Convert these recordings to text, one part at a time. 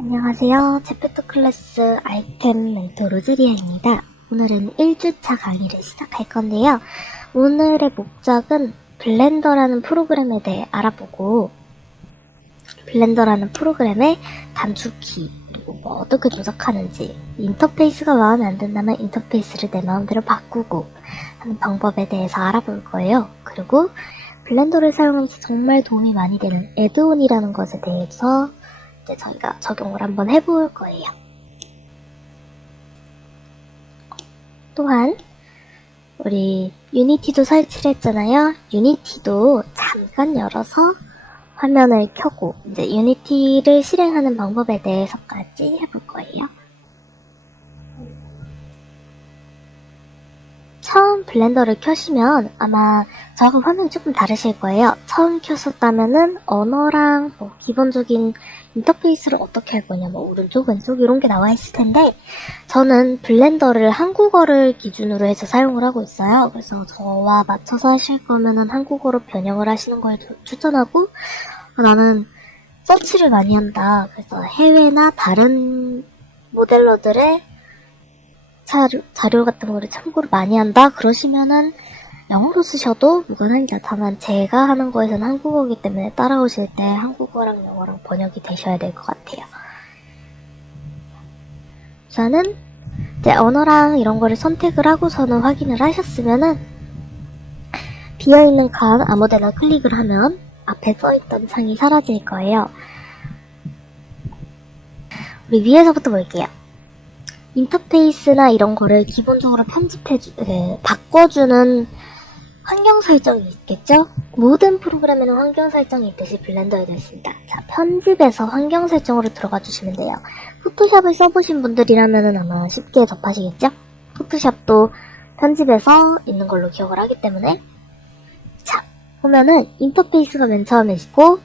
안녕하세요. 제프트 클래스 아이템 멘토 로즈리아입니다. 오늘은 1주차 강의를 시작할 건데요. 오늘의 목적은 블렌더라는 프로그램에 대해 알아보고 블렌더라는 프로그램의 단축키 그리고 어떻게 조작하는지 인터페이스가 마음에 안 든다면 인터페이스를 내 마음대로 바꾸고 하는 방법에 대해서 알아볼 거예요. 그리고 블렌더를 사용하면서 정말 도움이 많이 되는 애드온이라는 것에 대해서 저희가 적용을 한번 해볼 거예요. 또한 우리 유니티도 설치를 했잖아요. 유니티도 잠깐 열어서 화면을 켜고 이제 유니티를 실행하는 방법에 대해서까지 해볼 거예요. 처음 블렌더를 켜시면 아마 저하고 화면이 조금 다르실 거예요. 처음 켰었다면은 언어랑 기본적인 인터페이스를 어떻게 할 거냐, 오른쪽, 왼쪽 이런 게 나와 있을 텐데 저는 블렌더를 한국어를 기준으로 해서 사용을 하고 있어요. 그래서 저와 맞춰서 하실 거면은 한국어로 변형을 하시는 걸 추천하고 나는 서치를 많이 한다. 그래서 해외나 다른 모델러들의 자료 같은 거를 참고를 많이 한다 그러시면은 영어로 쓰셔도 무관합니다. 다만 제가 하는 거에서는 한국어이기 때문에 따라오실 때 한국어랑 영어랑 번역이 되셔야 될 것 같아요. 우선은 이제 언어랑 이런 거를 선택을 하고서는 확인을 하셨으면은 비어있는 칸 아무데나 클릭을 하면 앞에 써있던 창이 사라질 거예요. 우리 위에서부터 볼게요. 인터페이스나 이런 거를 기본적으로 바꿔주는 환경 설정이 있겠죠? 모든 프로그램에는 환경 설정이 있듯이 블렌더에도 있습니다. 자, 편집에서 환경 설정으로 들어가 주시면 돼요. 포토샵을 써보신 분들이라면 아마 쉽게 접하시겠죠? 포토샵도 편집에서 있는 걸로 기억을 하기 때문에 자, 보면은 인터페이스가 맨 처음에 있고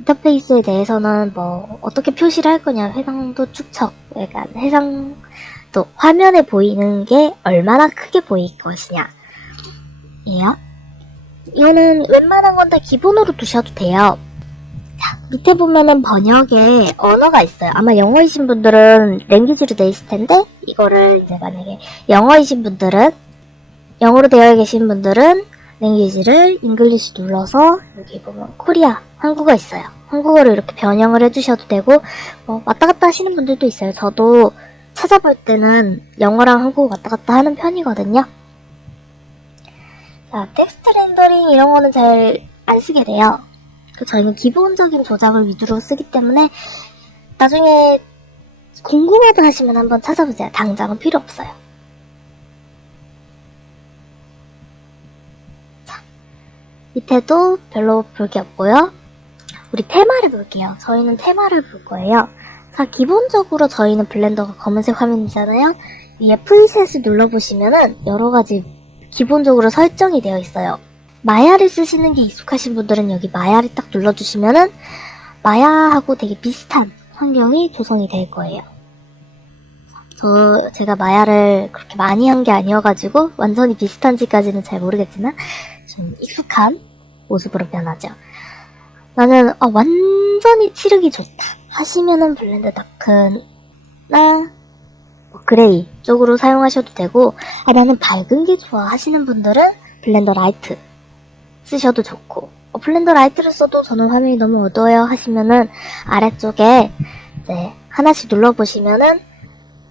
인터페이스에 대해서는 어떻게 표시를 할 거냐, 해상도 축척, 약간 또 화면에 보이는 게 얼마나 크게 보일 것이냐 예요. 이거는 웬만한 건 다 기본으로 두셔도 돼요. 자, 밑에 보면은 번역에 언어가 있어요. 아마 영어이신 분들은 랭귀지로 되어 있을 텐데 이거를 이제 만약에 영어이신 분들은 영어로 되어 계신 분들은 랭귀지를 잉글리시 눌러서 여기 보면 코리아 한국어 있어요. 한국어로 이렇게 변형을 해주셔도 되고 왔다 갔다 하시는 분들도 있어요. 저도 찾아볼 때는 영어랑 한국어 왔다 갔다 하는 편이거든요. 자, 텍스트 렌더링 이런 거는 잘 안 쓰게 돼요. 저희는 기본적인 조작을 위주로 쓰기 때문에 나중에 궁금하다 하시면 한번 찾아보세요. 당장은 필요 없어요. 자, 밑에도 별로 볼 게 없고요. 우리 테마를 볼게요. 저희는 테마를 볼 거예요. 자, 기본적으로 저희는 블렌더가 검은색 화면이잖아요. 위에 프리셋을 눌러보시면은 여러가지 기본적으로 설정이 되어 있어요. 마야를 쓰시는 게 익숙하신 분들은 여기 마야를 딱 눌러주시면은 마야하고 되게 비슷한 환경이 조성이 될 거예요. 제가 마야를 그렇게 많이 한 게 아니어가지고 완전히 비슷한지까지는 잘 모르겠지만 좀 익숙한 모습으로 변하죠. 나는 완전히 칠흑이 좋다 하시면은 블렌드 다크나 그레이 쪽으로 사용하셔도 되고 나는 밝은 게 좋아 하시는 분들은 블렌더 라이트 쓰셔도 좋고 블렌더 라이트를 써도 저는 화면이 너무 어두워요 하시면은 아래쪽에 이제 하나씩 눌러보시면은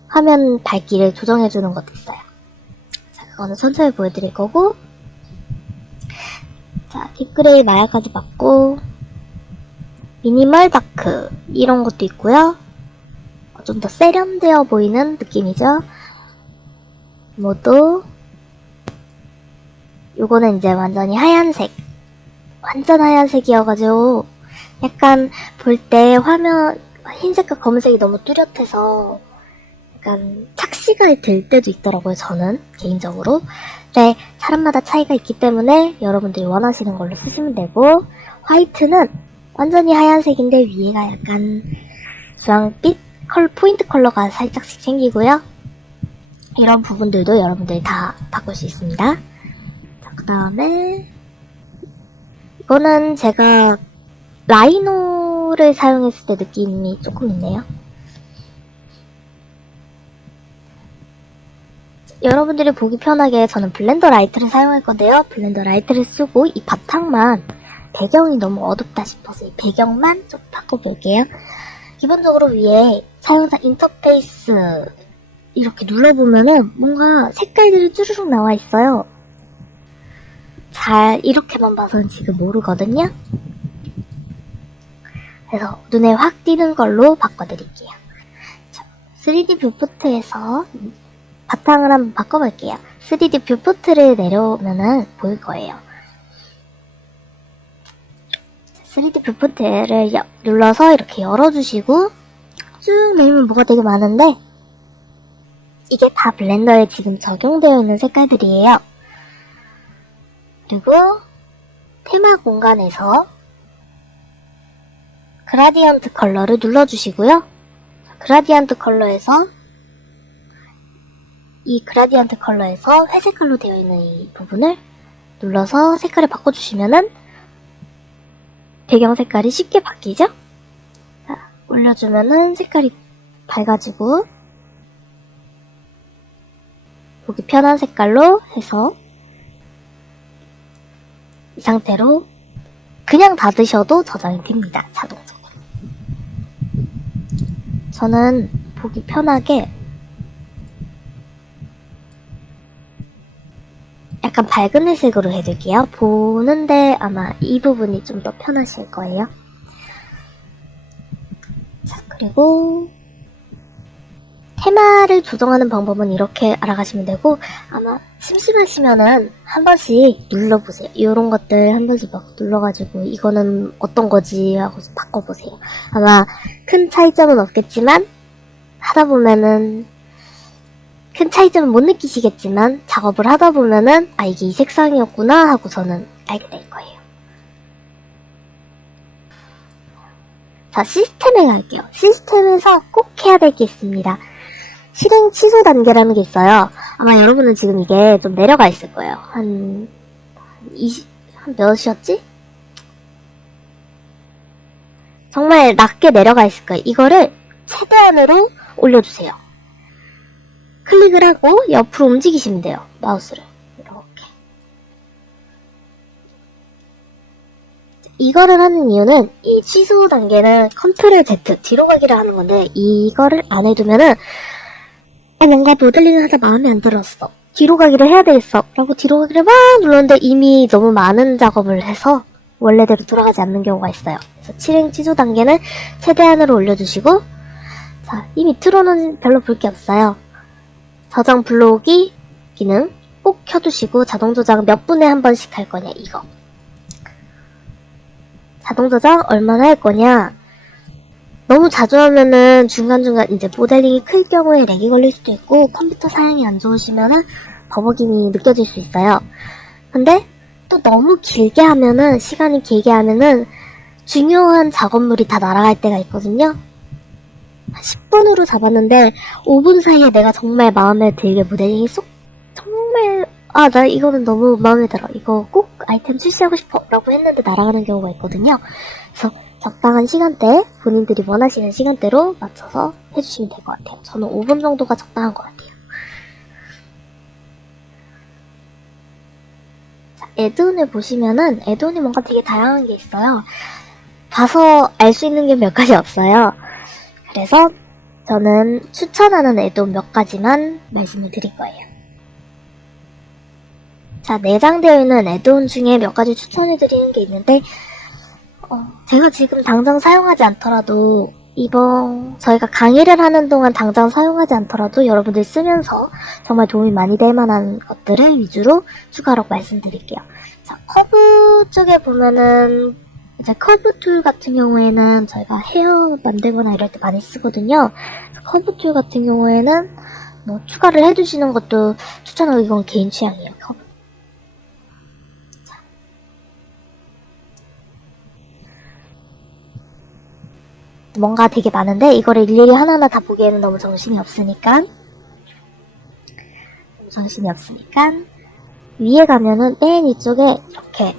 화면 밝기를 조정해주는 것도 있어요. 자, 그거는 천천히 보여드릴 거고 자, 딥그레이 마야까지 받고 미니멀 다크 이런 것도 있고요. 좀 더 세련되어 보이는 느낌이죠. 모두 요거는 이제 완전히 하얀색 완전 하얀색이어가지고 약간 볼 때 화면 흰색과 검은색이 너무 뚜렷해서 약간 착시가 들 때도 있더라고요. 저는 개인적으로. 네, 사람마다 차이가 있기 때문에 여러분들이 원하시는 걸로 쓰시면 되고 화이트는 완전히 하얀색인데 위에가 약간 주황빛 포인트 컬러가 살짝씩 생기고요. 이런 부분들도 여러분들이 다 바꿀 수 있습니다. 자, 그 다음에 이거는 제가 라이노를 사용했을 때 느낌이 조금 있네요. 여러분들이 보기 편하게 저는 블렌더 라이트를 사용할 건데요. 블렌더 라이트를 쓰고 이 바탕만 배경이 너무 어둡다 싶어서 이 배경만 좀 바꿔볼게요. 기본적으로 위에 사용자 인터페이스 이렇게 눌러보면은 뭔가 색깔들이 쭈르륵 나와 있어요. 잘 이렇게만 봐서는 지금 모르거든요. 그래서 눈에 확 띄는 걸로 바꿔드릴게요. 3D 뷰포트에서 바탕을 한번 바꿔볼게요. 3D 뷰포트를 내려오면은 보일 거예요. 3D 뷰포트를 눌러서 이렇게 열어주시고 쭉 내리면 뭐가 되게 많은데 이게 다 블렌더에 지금 적용되어 있는 색깔들이에요. 그리고 테마 공간에서 그라디언트 컬러를 눌러주시고요. 그라디언트 컬러에서 이 그라디언트 컬러에서 회색깔로 되어 있는 이 부분을 눌러서 색깔을 바꿔주시면은 배경 색깔이 쉽게 바뀌죠? 자, 올려주면은 색깔이 밝아지고 보기 편한 색깔로 해서 이 상태로 그냥 닫으셔도 저장이 됩니다. 자동적으로. 저는 보기 편하게 약간 밝은 회색으로 해둘게요. 보는데 아마 이 부분이 좀 더 편하실 거예요. 자, 그리고 테마를 조정하는 방법은 이렇게 알아가시면 되고 아마 심심하시면은 한 번씩 눌러보세요. 이런 것들 한 번씩 막 눌러가지고 이거는 어떤 거지 하고 바꿔보세요. 아마 큰 차이점은 없겠지만 하다 보면은 큰 차이점은 못 느끼시겠지만 작업을 하다 보면은 아 이게 이 색상이었구나 하고서는 알게 될 거예요. 자, 시스템에 갈게요. 시스템에서 꼭 해야 될 게 있습니다. 실행 취소 단계라는 게 있어요. 아마 여러분은 지금 이게 좀 내려가 있을 거예요. 한 몇이었지? 정말 낮게 내려가 있을 거예요. 이거를 최대한으로 올려주세요. 클릭을 하고 옆으로 움직이시면 돼요. 마우스를. 이렇게. 이거를 하는 이유는 이 취소 단계는 컨트롤 Z 뒤로 가기를 하는 건데 이거를 안 해두면은 뭔가 모델링을 하다 마음에 안 들었어. 뒤로 가기를 해야 되겠어. 라고 뒤로 가기를 막 눌렀는데 이미 너무 많은 작업을 해서 원래대로 돌아가지 않는 경우가 있어요. 그래서 실행 취소 단계는 최대한으로 올려주시고 자, 이 밑으로는 별로 볼 게 없어요. 저장 불러오기 기능 꼭 켜두시고 자동 저장 몇 분에 한 번씩 할 거냐 이거. 자동 저장 얼마나 할 거냐. 너무 자주 하면은 중간중간 이제 모델링이 클 경우에 렉이 걸릴 수도 있고 컴퓨터 사양이 안 좋으시면은 버벅임이 느껴질 수 있어요. 근데 또 너무 길게 하면은 시간이 길게 하면은 중요한 작업물이 다 날아갈 때가 있거든요. 10분으로 잡았는데 5분 사이에 내가 정말 마음에 들게 모델링이 정말 나 이거는 너무 마음에 들어. 이거 꼭 아이템 출시하고 싶어 라고 했는데 날아가는 경우가 있거든요. 그래서 적당한 시간대, 본인들이 원하시는 시간대로 맞춰서 해주시면 될 것 같아요. 저는 5분 정도가 적당한 것 같아요. 자, 애드온을 보시면은 애드온이 뭔가 되게 다양한 게 있어요. 봐서 알 수 있는 게 몇 가지 없어요. 그래서 저는 추천하는 애드온 몇 가지만 말씀을 드릴 거예요. 자, 내장되어 있는 애드온 중에 몇 가지 추천해 드리는 게 있는데 제가 지금 당장 사용하지 않더라도 이번 저희가 강의를 하는 동안 당장 사용하지 않더라도 여러분들 쓰면서 정말 도움이 많이 될 만한 것들을 위주로 추가로 말씀드릴게요. 자, 커브 쪽에 보면은 이제 커브 툴 같은 경우에는 저희가 헤어 만들거나 이럴 때 많이 쓰거든요. 커브 툴 같은 경우에는 뭐 추가를 해주시는 것도 추천하고 이건 개인 취향이에요. 커브. 뭔가 되게 많은데 이거를 일일이 하나하나 다 보기에는 너무 정신이 없으니까 위에 가면은 맨 위쪽에 이렇게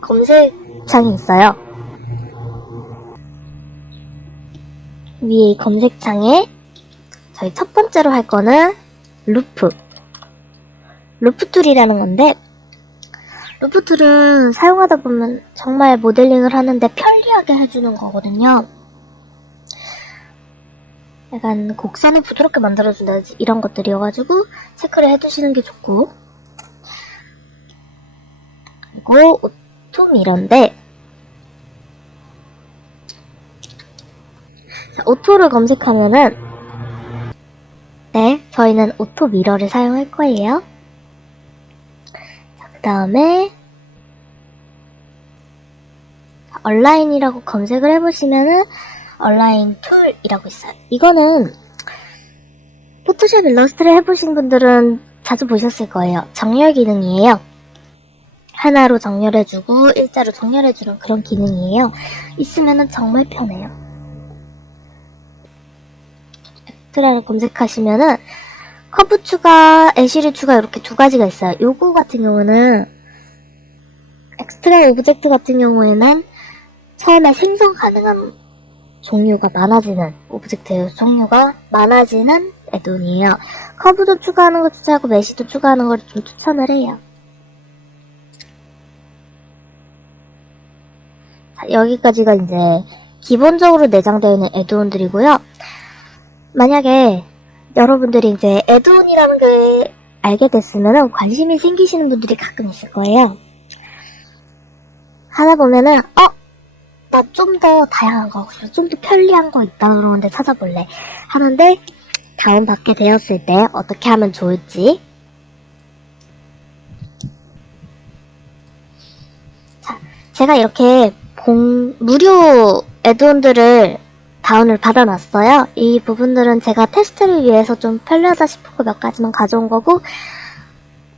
검색창이 있어요. 위에 이 검색창에 저희 첫 번째로 할 거는 루프 툴이라는 건데, 루프 툴은 사용하다 보면 정말 모델링을 하는데 편리하게 해주는 거거든요. 약간 곡선을 부드럽게 만들어준다든지 이런 것들이어가지고 체크를 해두시는 게 좋고, 그리고 오토 미러인데, 자, 오토를 검색하면은, 네, 저희는 오토 미러를 사용할 거예요. 자, 그 다음에 얼라인이라고 검색을 해보시면은 얼라인 툴이라고 있어요. 이거는 포토샵 일러스트를 해보신 분들은 자주 보셨을 거예요. 정렬 기능이에요. 하나로 정렬해주고 일자로 정렬해주는 그런 기능이에요. 있으면은 정말 편해요. 엑스트라를 검색하시면은 커브 추가, 애쉬리 추가 이렇게 두 가지가 있어요. 요거 같은 경우는 엑스트라 오브젝트 같은 경우에는 처음에 생성 가능한 종류가 많아지는 오브젝트 종류가 많아지는 애돈이에요. 커브도 추가하는 거 추천하고 메시도 추가하는 걸 좀 추천을 해요. 자, 여기까지가 이제 기본적으로 내장되어 있는 애드온들이고요. 만약에 여러분들이 이제 애드온이라는 게 알게 됐으면 관심이 생기시는 분들이 가끔 있을 거예요. 하다 보면은 나 좀 더 다양한 거, 좀 더 편리한 거 있다 그러는데 찾아볼래 하는데 다운받게 되었을 때 어떻게 하면 좋을지. 자, 제가 이렇게 무료 애드온들을 다운을 받아놨어요. 이 부분들은 제가 테스트를 위해서 좀 편리하다 싶고 몇 가지만 가져온 거고,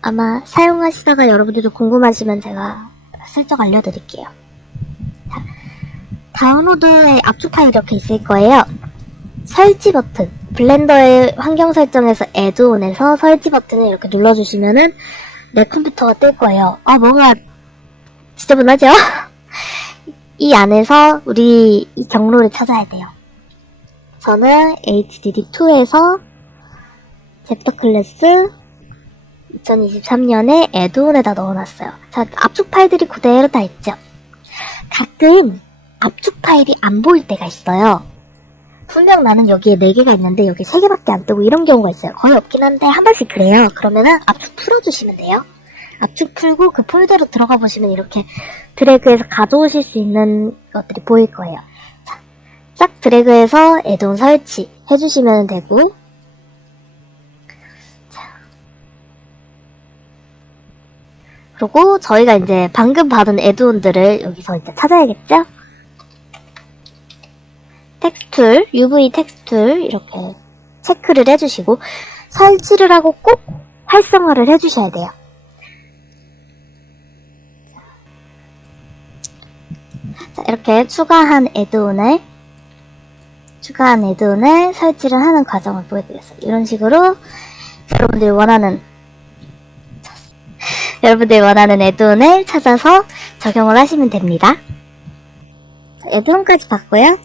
아마 사용하시다가 여러분들도 궁금하시면 제가 슬쩍 알려드릴게요. 자, 다운로드의 압축 파일이 이렇게 있을 거예요. 설치 버튼, 블렌더의 환경 설정에서 애드온에서 설치 버튼을 이렇게 눌러주시면은 내 컴퓨터가 뜰 거예요. 뭔가 지저분하죠? 이 안에서 우리 이 경로를 찾아야 돼요. 저는 HDD2에서 챕터 클래스 2023년에 애드온에다 넣어놨어요. 자, 압축 파일들이 그대로 다 있죠? 가끔 압축 파일이 안 보일 때가 있어요. 분명 나는 여기에 4개가 있는데 여기 3개밖에 안 뜨고 이런 경우가 있어요. 거의 없긴 한데 한 번씩 그래요. 그러면은 압축 풀어주시면 돼요. 압축 풀고 그 폴더로 들어가 보시면 이렇게 드래그해서 가져오실 수 있는 것들이 보일 거예요. 자, 싹 드래그해서 애드온 설치 해주시면 되고, 자, 그리고 저희가 이제 방금 받은 애드온들을 여기서 이제 찾아야겠죠? 텍스툴, UV 텍스툴 이렇게 체크를 해주시고 설치를 하고 꼭 활성화를 해주셔야 돼요. 자, 이렇게 추가한 애드온을 설치를 하는 과정을 보여드렸어요. 이런 식으로 여러분들이 원하는 애드온을 찾아서 적용을 하시면 됩니다. 자, 애드온까지 봤고요.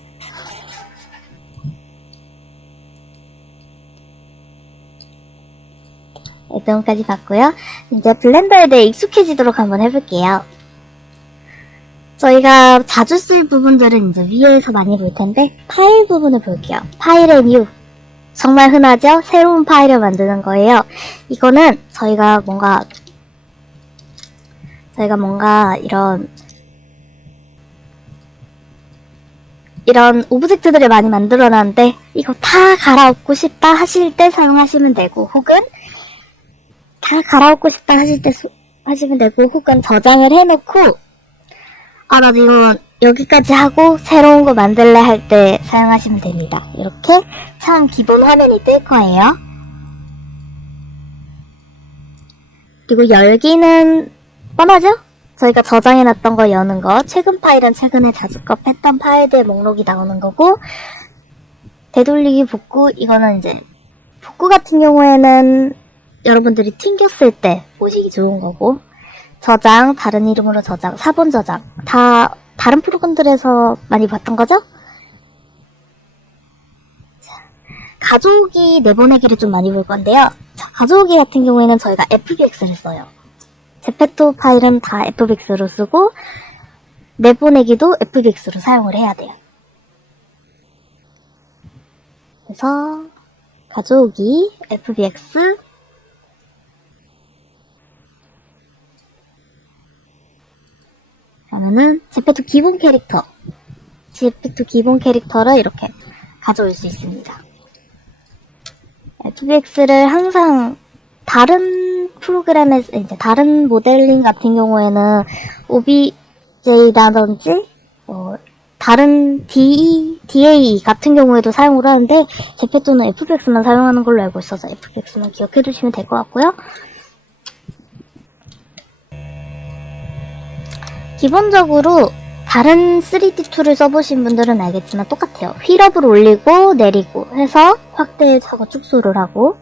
애드온까지 봤고요. 이제 블렌더에 대해 익숙해지도록 한번 해볼게요. 저희가 자주 쓸 부분들은 이제 위에서 많이 볼 텐데 파일 부분을 볼게요. 파일 앤 뉴. 정말 흔하죠? 새로운 파일을 만드는 거예요. 이거는 저희가 뭔가 이런 오브젝트들을 많이 만들어놨는데 이거 다 갈아엎고 싶다 하실 때 사용하시면 되고, 혹은 다 갈아엎고 싶다 하실 때 하시면 되고, 혹은 저장을 해놓고 나도 이거 여기까지 하고 새로운 거 만들래 할 때 사용하시면 됩니다. 이렇게 참 기본 화면이 뜰 거예요. 그리고 열기는 뻔하죠? 저희가 저장해놨던 거 여는 거, 최근 파일은 최근에 자주 했던 파일들 목록이 나오는 거고, 되돌리기 복구, 이거는 이제 복구 같은 경우에는 여러분들이 튕겼을 때 보시기 좋은 거고, 저장, 다른 이름으로 저장, 사본 저장, 다 다른 프로그램들에서 많이 봤던 거죠? 자, 가족이 내보내기를 좀 많이 볼 건데요. 자, 가져오기 같은 경우에는 저희가 FBX를 써요. 제페토 파일은 다 FBX로 쓰고 내보내기도 FBX로 사용을 해야 돼요. 그래서 가져오기 FBX 그러면은 제페토 기본 캐릭터를 이렇게 가져올 수 있습니다. FBX를 항상 다른 프로그램에서 이제 다른 모델링 같은 경우에는 OBJ라든지 다른 DAE 같은 경우에도 사용을 하는데 제페토는 FBX만 사용하는 걸로 알고 있어서 FBX만 기억해 두시면 될 것 같고요. 기본적으로 다른 3D 툴을 써보신 분들은 알겠지만 똑같아요. 휠업을 올리고 내리고 해서 확대하고 축소를 하고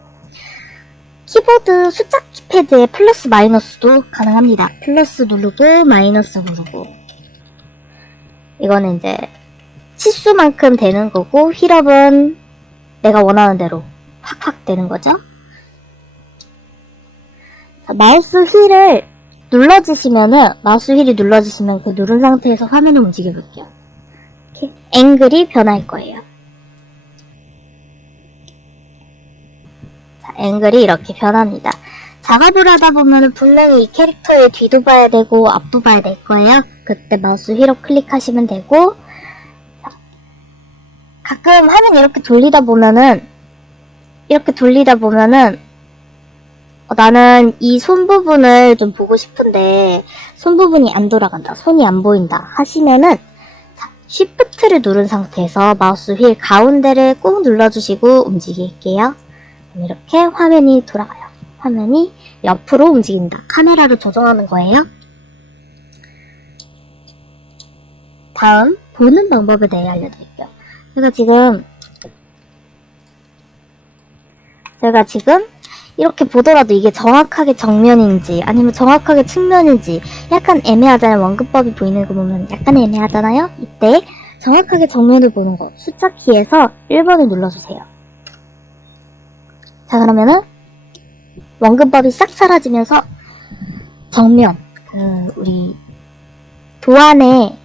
키보드 숫자 키패드에 플러스 마이너스도 가능합니다. 플러스 누르고 마이너스 누르고 이거는 이제 치수만큼 되는 거고 휠업은 내가 원하는 대로 확확 되는 거죠. 자, 마우스 휠이 눌러지시면 그 누른 상태에서 화면을 움직여 볼게요. 이렇게 앵글이 변할 거예요. 자, 앵글이 이렇게 변합니다. 작업을 하다 보면 분명히 이 캐릭터의 뒤도 봐야 되고 앞도 봐야 될 거예요. 그때 마우스 휠업 클릭하시면 되고 자, 가끔 화면 이렇게 돌리다 보면은 나는 이 손 부분을 좀 보고 싶은데 손 부분이 안 돌아간다, 손이 안 보인다 하시면은 자, Shift를 누른 상태에서 마우스 휠 가운데를 꾹 눌러주시고 움직일게요. 그럼 이렇게 화면이 돌아가요. 화면이 옆으로 움직인다. 카메라를 조정하는 거예요. 다음 보는 방법에 대해 알려드릴게요. 제가 지금 이렇게 보더라도 이게 정확하게 정면인지 아니면 정확하게 측면인지 약간 애매하잖아요. 원근법이 보이는 거 보면 약간 애매하잖아요. 이때 정확하게 정면을 보는 거 숫자 키에서 1번을 눌러주세요. 자, 그러면은 원근법이 싹 사라지면서 정면 우리 도안에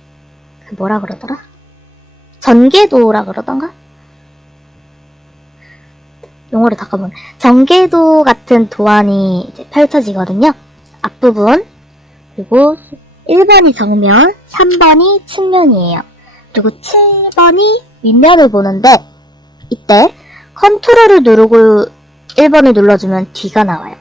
뭐라 그러더라? 전개도라 그러던가? 용어를 잠깐만. 전개도 같은 도안이 이제 펼쳐지거든요. 앞부분, 그리고 1번이 정면, 3번이 측면이에요. 그리고 7번이 윗면을 보는데 이때 컨트롤을 누르고 1번을 눌러주면 뒤가 나와요.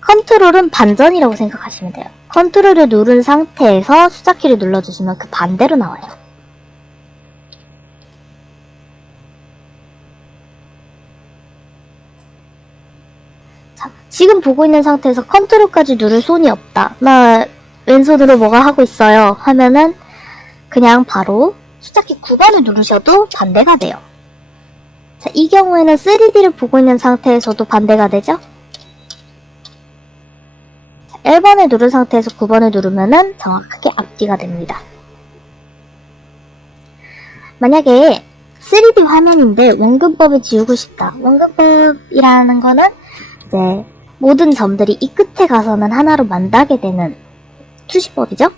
컨트롤은 반전이라고 생각하시면 돼요. 컨트롤을 누른 상태에서 숫자키를 눌러주시면 그 반대로 나와요. 자, 지금 보고 있는 상태에서 컨트롤까지 누를 손이 없다. 나 왼손으로 뭐가 하고 있어요. 하면은 그냥 바로 숫자키 9번을 누르셔도 반대가 돼요. 자, 이 경우에는 3D를 보고 있는 상태에서도 반대가 되죠? 자, 1번을 누른 상태에서 9번을 누르면은 정확하게 앞뒤가 됩니다. 만약에 3D 화면인데 원근법을 지우고 싶다. 원근법이라는 거는 이제 모든 점들이 이 끝에 가서는 하나로 만나게 되는 투시법이죠?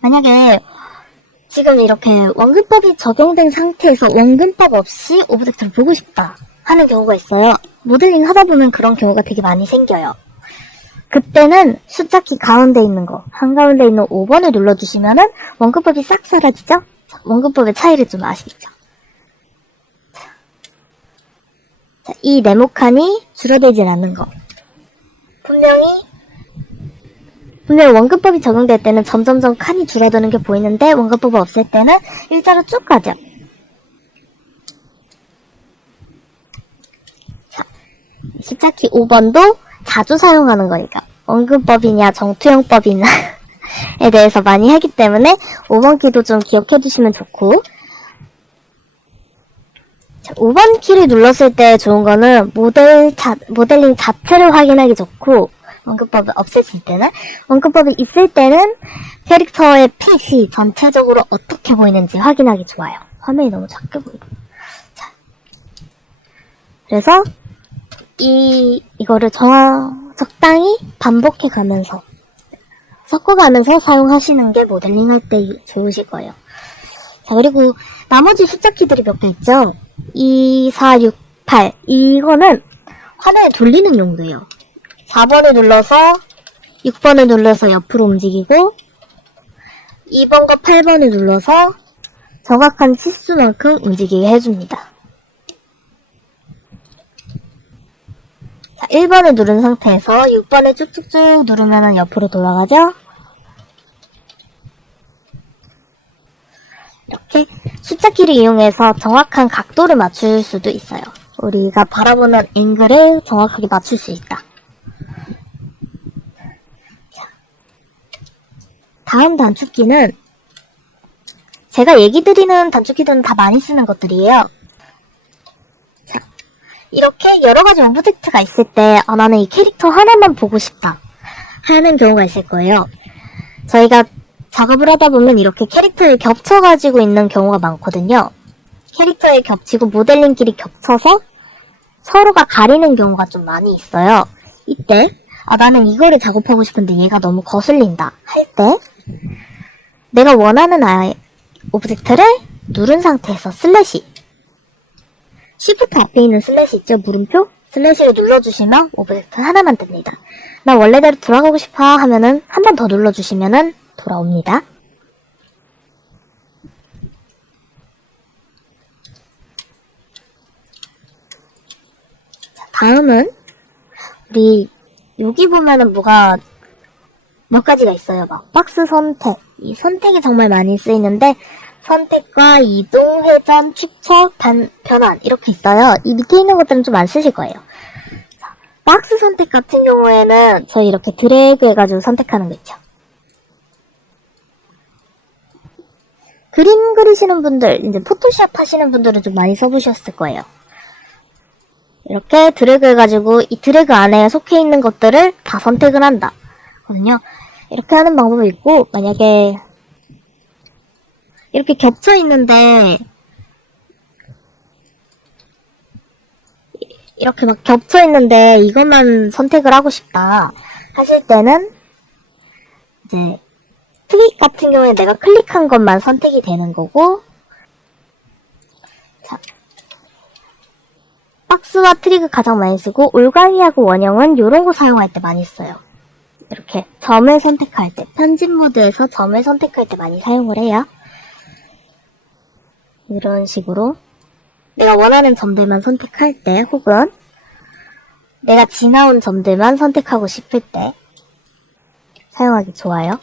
만약에 지금 이렇게 원근법이 적용된 상태에서 원근법 없이 오브젝트를 보고 싶다 하는 경우가 있어요. 모델링 하다 보면 그런 경우가 되게 많이 생겨요. 그때는 숫자키 가운데 있는 거, 한가운데 있는 5번을 눌러주시면은 원근법이 싹 사라지죠? 자, 원근법의 차이를 좀 아시겠죠? 자, 이 네모칸이 줄어들진 않는 거. 분명히 원근법이 적용될 때는 점점점 칸이 줄어드는 게 보이는데 원근법을 없앨 때는 일자로 쭉 가죠. 자, 십자키 5번도 자주 사용하는 거니까 원근법이냐 정투형법이냐에 대해서 많이 하기 때문에 5번 키도 좀 기억해 두시면 좋고, 자, 5번 키를 눌렀을 때 좋은 거는 모델링 자체를 확인하기 좋고, 원근법을 없앴을 때는, 원근법이 있을 때는 캐릭터의 핏이 전체적으로 어떻게 보이는지 확인하기 좋아요. 화면이 너무 작게 보이고. 자, 그래서 이거를 적당히 반복해 가면서, 섞어가면서 사용하시는 게 모델링 할 때 좋으실 거예요. 자, 그리고 나머지 숫자 키들이 몇 개 있죠? 2, 4, 6, 8. 이거는 화면을 돌리는 용도예요. 4번을 눌러서 6번을 눌러서 옆으로 움직이고 2번과 8번을 눌러서 정확한 치수만큼 움직이게 해줍니다. 자, 1번을 누른 상태에서 6번을 쭉쭉쭉 누르면 옆으로 돌아가죠? 이렇게 숫자 키를 이용해서 정확한 각도를 맞출 수도 있어요. 우리가 바라보는 앵글을 정확하게 맞출 수 있다. 자, 다음 단축키는 제가 얘기 드리는 단축키들은 다 많이 쓰는 것들이에요. 자, 이렇게 여러가지 오브젝트가 있을 때 나는 이 캐릭터 하나만 보고 싶다 하는 경우가 있을 거예요. 저희가 작업을 하다 보면 이렇게 캐릭터에 겹쳐가지고 있는 경우가 많거든요. 캐릭터에 겹치고 모델링끼리 겹쳐서 서로가 가리는 경우가 좀 많이 있어요. 이때 나는 이거를 작업하고 싶은데 얘가 너무 거슬린다 할 때 내가 원하는 오브젝트를 누른 상태에서 슬래시, 쉬프트 앞에 있는 슬래시 있죠? 물음표? 슬래시를 눌러주시면 오브젝트 하나만 뜹니다. 나 원래대로 돌아가고 싶어 하면은 한 번 더 눌러주시면은 돌아옵니다. 자, 다음은 우리 여기 보면은 뭐가 몇 가지가 있어요. 막 박스 선택, 이 선택이 정말 많이 쓰이는데 선택과 이동, 회전, 축척, 변환 이렇게 있어요. 이 밑에 있는 것들은 좀 안 쓰실 거예요. 자, 박스 선택 같은 경우에는 저희 이렇게 드래그 해가지고 선택하는 거 있죠. 그림 그리시는 분들, 이제 포토샵 하시는 분들은 좀 많이 써보셨을 거예요. 이렇게 드래그 해가지고 이 드래그 안에 속해 있는 것들을 다 선택을 한다. 거든요. 이렇게 하는 방법이 있고, 만약에 이렇게 겹쳐 있는데 이렇게 막 겹쳐 있는데 이것만 선택을 하고 싶다 하실 때는 이제 클릭 같은 경우에 내가 클릭한 것만 선택이 되는 거고, 자, 박스와 트릭을 가장 많이 쓰고 올가미하고 원형은 이런 거 사용할 때 많이 써요. 이렇게 점을 선택할 때, 편집 모드에서 점을 선택할 때 많이 사용을 해요. 이런 식으로 내가 원하는 점들만 선택할 때, 혹은 내가 지나온 점들만 선택하고 싶을 때 사용하기 좋아요.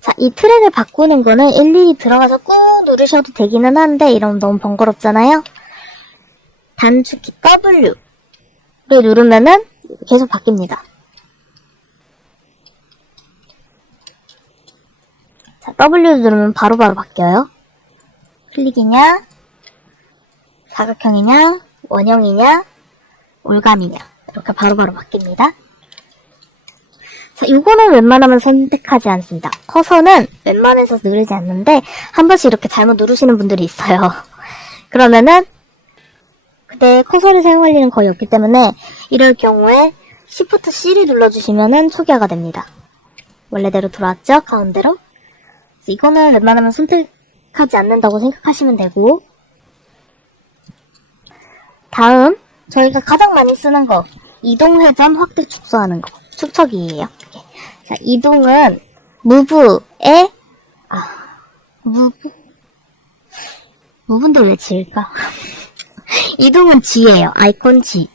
자, 이 트랙을 바꾸는 거는 일일이 들어가서 꾹 누르셔도 되기는 한데 이러면 너무 번거롭잖아요. 단축키 W를 누르면은 계속 바뀝니다. 자, W 누르면 바로바로 바뀌어요. 클릭이냐, 사각형이냐, 원형이냐, 올감이냐 이렇게 바로바로 바뀝니다. 자, 이거는 웬만하면 선택하지 않습니다. 커서는 웬만해서 누르지 않는데 한 번씩 이렇게 잘못 누르시는 분들이 있어요. 그러면은 그때 커서를 사용할 일은 거의 없기 때문에 이럴 경우에 Shift C를 눌러주시면은 초기화가 됩니다. 원래대로 돌아왔죠? 가운데로. 이거는 웬만하면 선택하지 않는다고 생각하시면 되고, 다음 저희가 가장 많이 쓰는 거 이동, 회전, 확대, 축소하는 거 축척이에요. 자, 이동은 무브에 무브인데 왜 G일까? 이동은 G예요. 아이콘 G.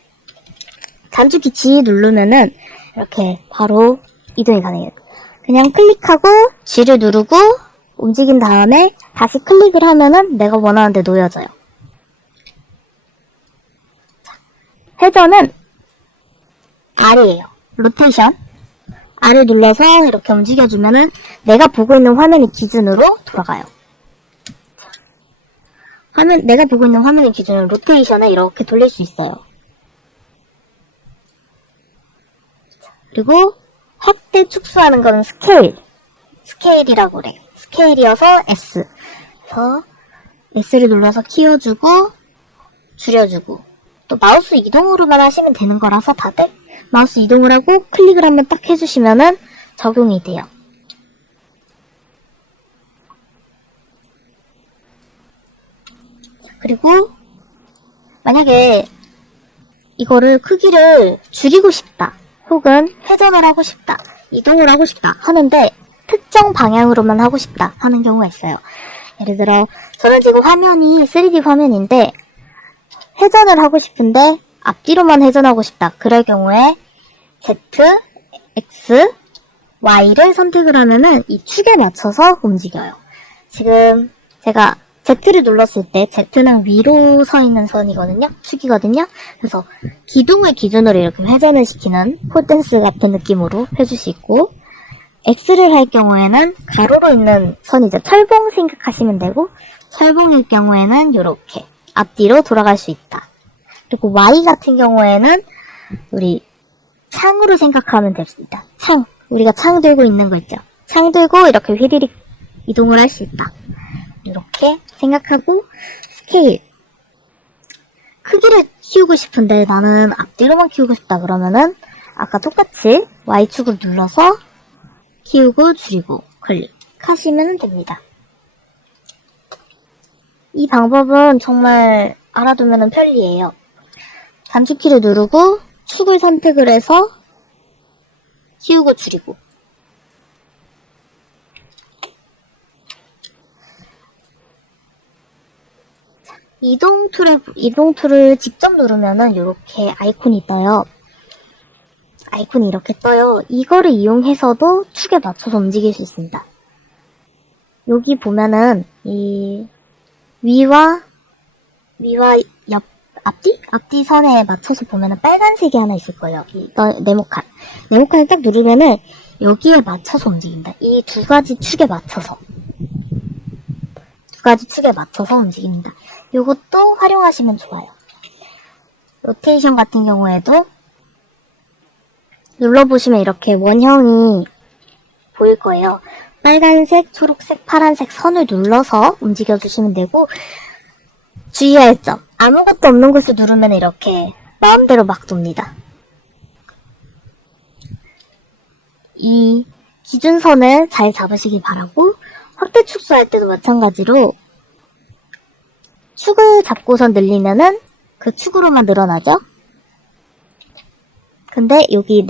단축키 G 누르면은 이렇게 바로 이동이 가능해요. 그냥 클릭하고 G를 누르고 움직인 다음에 다시 클릭을 하면은 내가 원하는 데 놓여져요. 회전은 R이에요. 로테이션. R을 눌러서 이렇게 움직여주면은 내가 보고 있는 화면의 기준으로 돌아가요. 내가 보고 있는 화면의 기준으로 로테이션을 이렇게 돌릴 수 있어요. 그리고 확대, 축소하는 거는 스케일이라고 그래요. 스케일이어서 S. 그래서 S를 눌러서 키워주고 줄여주고, 또 마우스 이동으로만 하시면 되는 거라서 다들 마우스 이동을 하고 클릭을 한번 딱 해주시면은 적용이 돼요. 그리고 만약에 이거를 크기를 줄이고 싶다, 혹은 회전을 하고 싶다, 이동을 하고 싶다 하는데 특정 방향으로만 하고 싶다 하는 경우가 있어요. 예를 들어 저는 지금 화면이 3D 화면인데 회전을 하고 싶은데 앞뒤로만 회전하고 싶다. 그럴 경우에 Z, X, Y를 선택을 하면은 이 축에 맞춰서 움직여요. 지금 제가 Z를 눌렀을 때 Z는 위로 서 있는 선이거든요. 축이거든요. 그래서 기둥을 기준으로 이렇게 회전을 시키는 폴댄스 같은 느낌으로 해줄 수 있고, X를 할 경우에는 가로로 있는 선이죠. 철봉 생각하시면 되고, 철봉일 경우에는 이렇게 앞뒤로 돌아갈 수 있다. 그리고 Y 같은 경우에는 우리 창으로 생각하면 됩니다. 창. 우리가 창 들고 있는 거 있죠. 창 들고 이렇게 휘리릭 이동을 할 수 있다. 이렇게 생각하고, 스케일. 크기를 키우고 싶은데 나는 앞뒤로만 키우고 싶다 그러면은 아까 똑같이 Y축을 눌러서 키우고 줄이고 클릭하시면 됩니다. 이 방법은 정말 알아두면 편리해요. 단축키를 누르고 축을 선택을 해서 키우고 줄이고, 이동 툴을 직접 누르면은 이렇게 아이콘이 떠요. 아이콘이 이렇게 떠요. 이거를 이용해서도 축에 맞춰서 움직일 수 있습니다. 여기 보면은 이 위와 앞뒤 선에 맞춰서 보면은 빨간색이 하나 있을 거예요. 이 네모칸. 네모칸을 딱 누르면은 여기에 맞춰서 움직인다. 이 두 가지 축에 맞춰서 움직입니다. 이것도 활용하시면 좋아요. 로테이션 같은 경우에도 눌러보시면 이렇게 원형이 보일 거예요. 빨간색, 초록색, 파란색 선을 눌러서 움직여주시면 되고, 주의할 점. 아무것도 없는 곳을 누르면 이렇게 마음대로 막 돕니다. 이 기준선을 잘 잡으시기 바라고, 확대 축소할 때도 마찬가지로 축을 잡고선 늘리면은 그 축으로만 늘어나죠? 근데 여기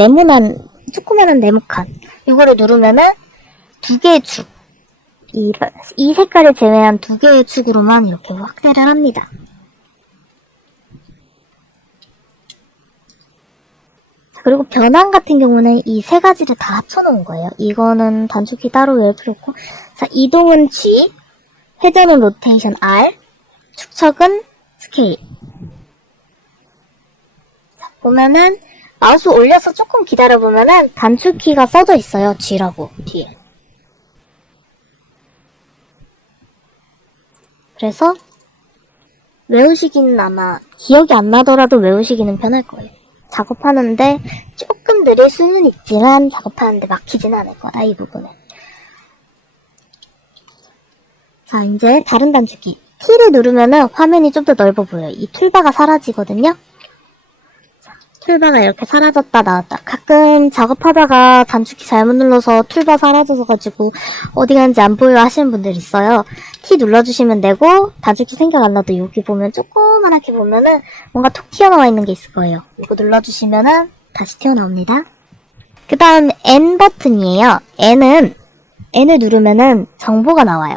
조그만한 네모칸 이거를 누르면은 두 개의 축, 이 색깔을 제외한 두 개의 축으로만 이렇게 확대를 합니다. 그리고 변환 같은 경우는 이 세 가지를 다 합쳐놓은 거예요. 이거는 단축키 따로 외울 필요 없고, 자, 이동은 G, 회전은 로테이션 R, 축척은 스케일. 자, 보면은 마우스 올려서 조금 기다려보면은 단축키가 써져 있어요. G라고 뒤에. 그래서 외우시기는 아마 기억이 안 나더라도 외우시기는 편할 거예요. 작업하는데 조금 느릴 수는 있지만 작업하는데 막히지는 않을 거다, 이 부분은. 자, 이제 다른 단축키 T를 누르면은 화면이 좀 더 넓어 보여요. 이 툴바가 사라지거든요. 자, 툴바가 이렇게 사라졌다 나왔다. 가끔 작업하다가 단축키 잘못 눌러서 툴바 사라져서가지고 어디 갔는지 안 보여 하시는 분들 있어요. T 눌러주시면 되고, 단축키 생각 안 나도 여기 보면 조그만하게 보면은 뭔가 톡 튀어나와 있는 게 있을 거예요. 이거 눌러주시면은 다시 튀어나옵니다. 그 다음 N 버튼이에요. N을 누르면은 정보가 나와요.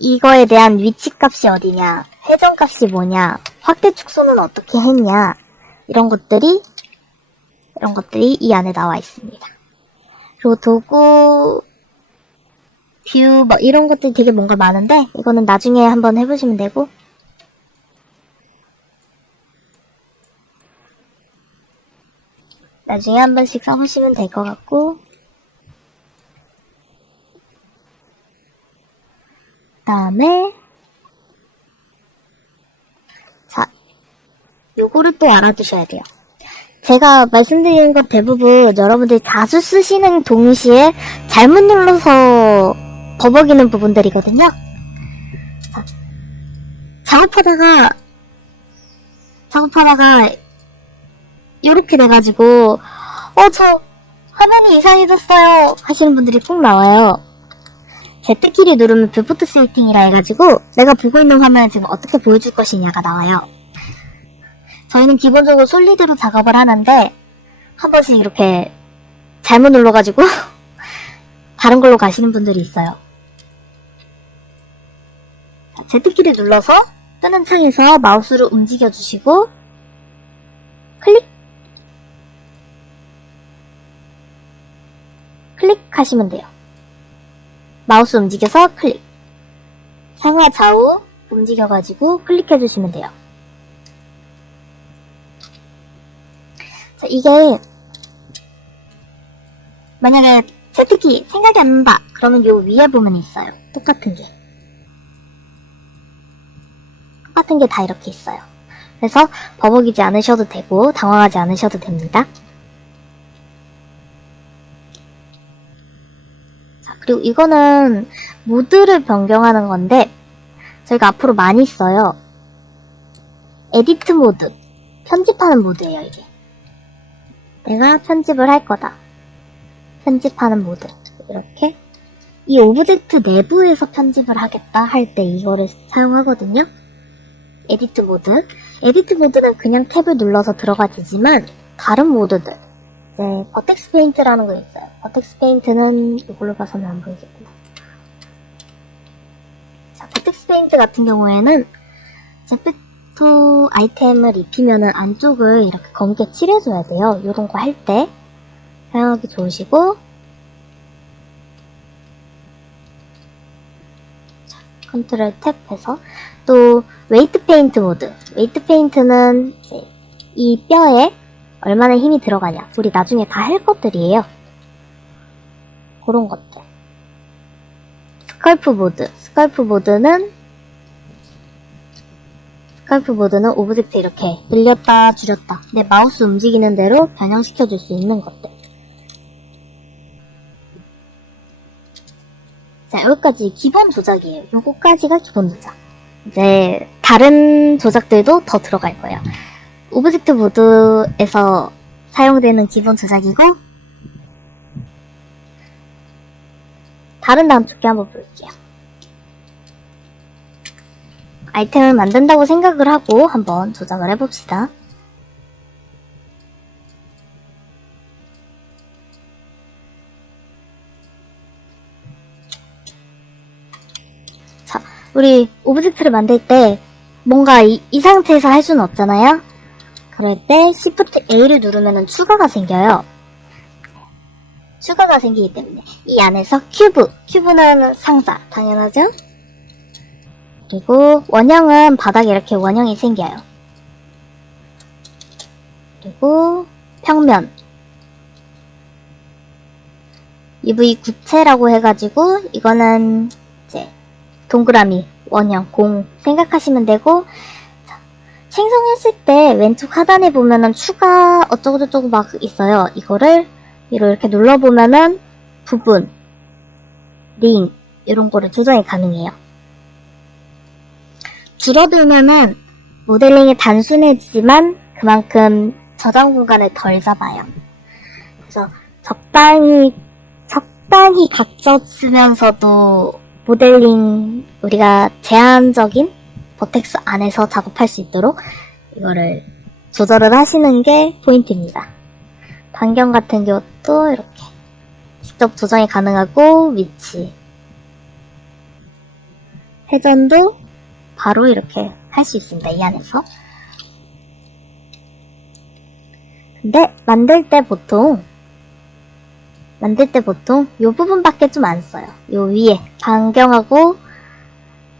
이거에 대한 위치 값이 어디냐, 회전 값이 뭐냐, 확대 축소는 어떻게 했냐, 이런 것들이 이 안에 나와 있습니다. 그리고 도구, 뷰, 뭐 이런 것들이 되게 뭔가 많은데 이거는 나중에 한번 해보시면 되고, 나중에 한 번씩 써보시면 될 것 같고, 다음에 자, 요거를 또 알아두셔야 돼요. 제가 말씀드리는 것 대부분 여러분들이 자주 쓰시는 동시에 잘못 눌러서 버벅이는 부분들이거든요. 자, 작업하다가 이렇게 돼가지고 저 화면이 이상해졌어요 하시는 분들이 꼭 나와요. Z키를 누르면 뷰포트 세팅이라 해가지고 내가 보고 있는 화면을 지금 어떻게 보여줄 것이냐가 나와요. 저희는 기본적으로 솔리드로 작업을 하는데 한 번씩 이렇게 잘못 눌러가지고 다른 걸로 가시는 분들이 있어요. Z키를 눌러서 뜨는 창에서 마우스를 움직여주시고 클릭하시면 돼요. 마우스 움직여서 클릭. 상하 좌우 움직여가지고 클릭해주시면 돼요. 자, 이게 만약에 Z키 생각이 안 난다 그러면 요 위에 보면 있어요. 똑같은 게 다 이렇게 있어요. 그래서 버벅이지 않으셔도 되고 당황하지 않으셔도 됩니다. 자, 그리고 이거는 모드를 변경하는 건데 저희가 앞으로 많이 써요. 에디트 모드, 편집하는 모드예요. 이게 내가 편집을 할 거다, 편집하는 모드. 이렇게 이 오브젝트 내부에서 편집을 하겠다 할 때 이거를 사용하거든요. 에디트 모드. 에디트 모드는 그냥 탭을 눌러서 들어가지지만 다른 모드들, 이제 버텍스 페인트라는 거 있어요. 버텍스 페인트는 이걸로 봐서는 안 보이겠구나. 자, 버텍스 페인트 같은 경우에는 제페토 아이템을 입히면은 안쪽을 이렇게 검게 칠해줘야 돼요. 요런 거 할 때 사용하기 좋으시고, 컨트롤 탭해서 또 웨이트 페인트 모드. 웨이트 페인트는 이 뼈에 얼마나 힘이 들어가냐, 우리 나중에 다 할 것들이에요. 그런 것들. 스컬프 모드. 스컬프 모드는 오브젝트 이렇게 늘렸다 줄였다 내 마우스 움직이는 대로 변형시켜줄 수 있는 것들. 자, 여기까지 기본 조작이에요. 요거까지가 기본 조작. 이제 다른 조작들도 더 들어갈 거예요. 오브젝트 모드에서 사용되는 기본 조작이고, 다른 다음 축에 한번 볼게요. 아이템을 만든다고 생각을 하고 한번 조작을 해봅시다. 자, 우리 오브젝트를 만들 때 뭔가 이 상태에서 할 수는 없잖아요. 그럴 때 Shift A를 누르면 추가가 생겨요. 추가가 생기기 때문에 이 안에서 큐브는 상자, 당연하죠? 그리고 원형은 바닥에 이렇게 원형이 생겨요. 그리고 평면, UV 구체라고 해가지고 이거는 이제 동그라미, 원형, 공 생각하시면 되고, 자, 생성했을 때 왼쪽 하단에 보면은 추가 어쩌고저쩌고 막 있어요. 이거를 이렇게 눌러보면은 부분, 링 이런 거를 조정이 가능해요. 줄어들면은 모델링이 단순해지지만 그만큼 저장 공간을 덜 잡아요. 그래서 적당히 각져쓰면서도 모델링 우리가 제한적인 버텍스 안에서 작업할 수 있도록 이거를 조절을 하시는 게 포인트입니다. 반경 같은 경우도 이렇게 직접 조정이 가능하고, 위치, 회전도 바로 이렇게 할 수 있습니다. 이 안에서. 근데 만들 때 보통 요 부분밖에 좀 안 써요. 요 위에 반경하고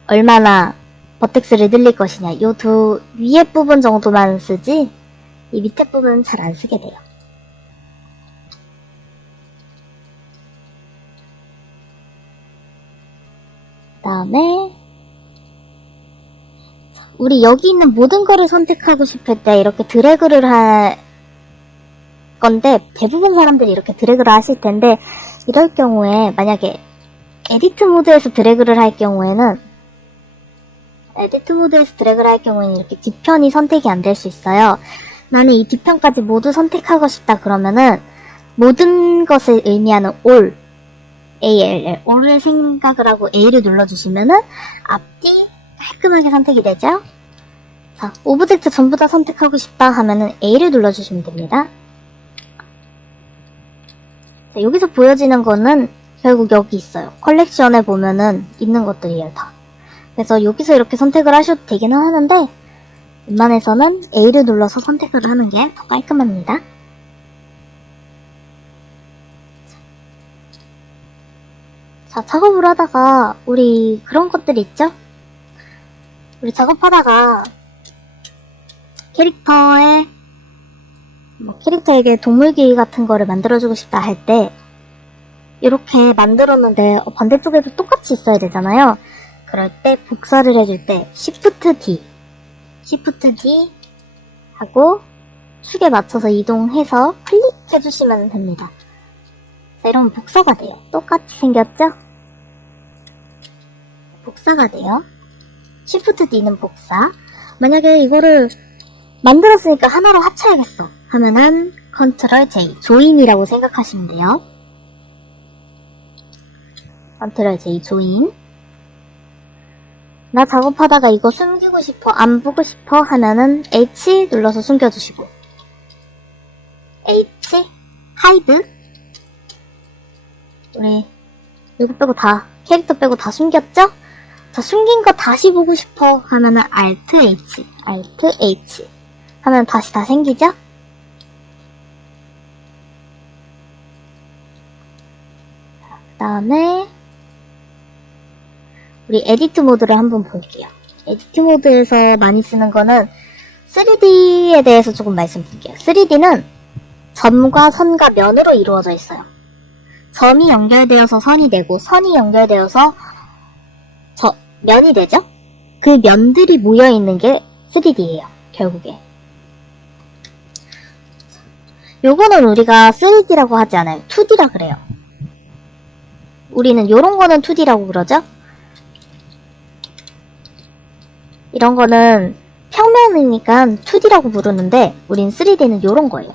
얼마나 버텍스를 늘릴 것이냐, 요 두 위에 부분 정도만 쓰지 이 밑에 부분은 잘 안 쓰게 돼요. 그 다음에 우리 여기 있는 모든 거를 선택하고 싶을 때 이렇게 드래그를 할 건데, 대부분 사람들이 이렇게 드래그를 하실 텐데, 이럴 경우에 만약에 에디트 모드에서 드래그를 할 경우에는 에디트 모드에서 드래그를 할 경우에는 이렇게 뒤편이 선택이 안 될 수 있어요. 나는 이 뒤편까지 모두 선택하고 싶다 그러면은 모든 것을 의미하는 all, ALL, all을 생각을 하고 A를 눌러주시면은 앞뒤 깔끔하게 선택이 되죠? 자, 오브젝트 전부 다 선택하고 싶다 하면은 A를 눌러주시면 됩니다. 자, 여기서 보여지는 거는 결국 여기 있어요. 컬렉션에 보면은 있는 것들이에요, 다. 그래서 여기서 이렇게 선택을 하셔도 되기는 하는데 웬만해서는 A를 눌러서 선택을 하는 게 더 깔끔합니다. 자, 작업을 하다가 우리 그런 것들이 있죠? 우리 작업하다가 캐릭터에게 동물기 같은 거를 만들어주고 싶다 할 때 이렇게 만들었는데 반대쪽에도 똑같이 있어야 되잖아요. 그럴 때 복사를 해줄 때 Shift D 하고 축에 맞춰서 이동해서 클릭해주시면 됩니다. 자, 이러면 복사가 돼요. 똑같이 생겼죠? 복사가 돼요. Shift D는 복사. 만약에 이거를 만들었으니까 하나로 합쳐야겠어 하면은 Ctrl J, 조인이라고 생각하시면 돼요. Ctrl J, 조인. 나 작업하다가 이거 숨기고 싶어, 안 보고 싶어 하면은 H 눌러서 숨겨주시고 H, 하이드. 우리 이거 빼고 다, 캐릭터 빼고 다 숨겼죠? 자, 숨긴 거 다시 보고 싶어 하면은 Alt H 하면 다시 다 생기죠? 그 다음에 우리 에디트 모드를 한번 볼게요. 에디트 모드에서 많이 쓰는 거는 3D에 대해서 조금 말씀드릴게요. 3D는 점과 선과 면으로 이루어져 있어요. 점이 연결되어서 선이 되고 선이 연결되어서 면이 되죠? 그 면들이 모여있는 게 3D예요. 결국에. 요거는 우리가 3D라고 하지 않아요. 2D라 그래요. 우리는 요런 거는 2D라고 그러죠? 이런 거는 평면이니까 2D라고 부르는데 우린 3D는 요런 거예요.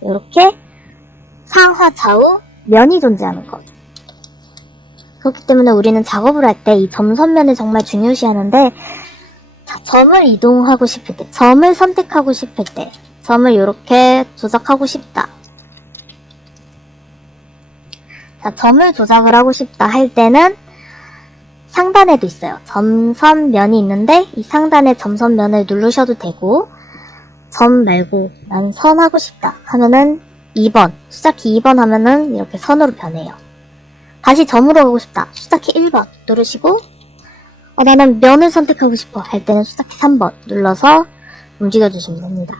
이렇게 상하 좌우 면이 존재하는 것. 그렇기 때문에 우리는 작업을 할 때 이 점선면을 정말 중요시하는데, 자, 점을 이동하고 싶을 때, 점을 선택하고 싶을 때, 점을 이렇게 조작하고 싶다. 자, 점을 조작을 하고 싶다 할 때는 상단에도 있어요. 점선면이 있는데 이 상단에 점선면을 누르셔도 되고, 점 말고 난 선 하고 싶다 하면은 2번, 숫자키 2번 하면은 이렇게 선으로 변해요. 다시 점으로 가고 싶다. 숫자키 1번 누르시고 나는 면을 선택하고 싶어 할 때는 숫자키 3번 눌러서 움직여주시면 됩니다.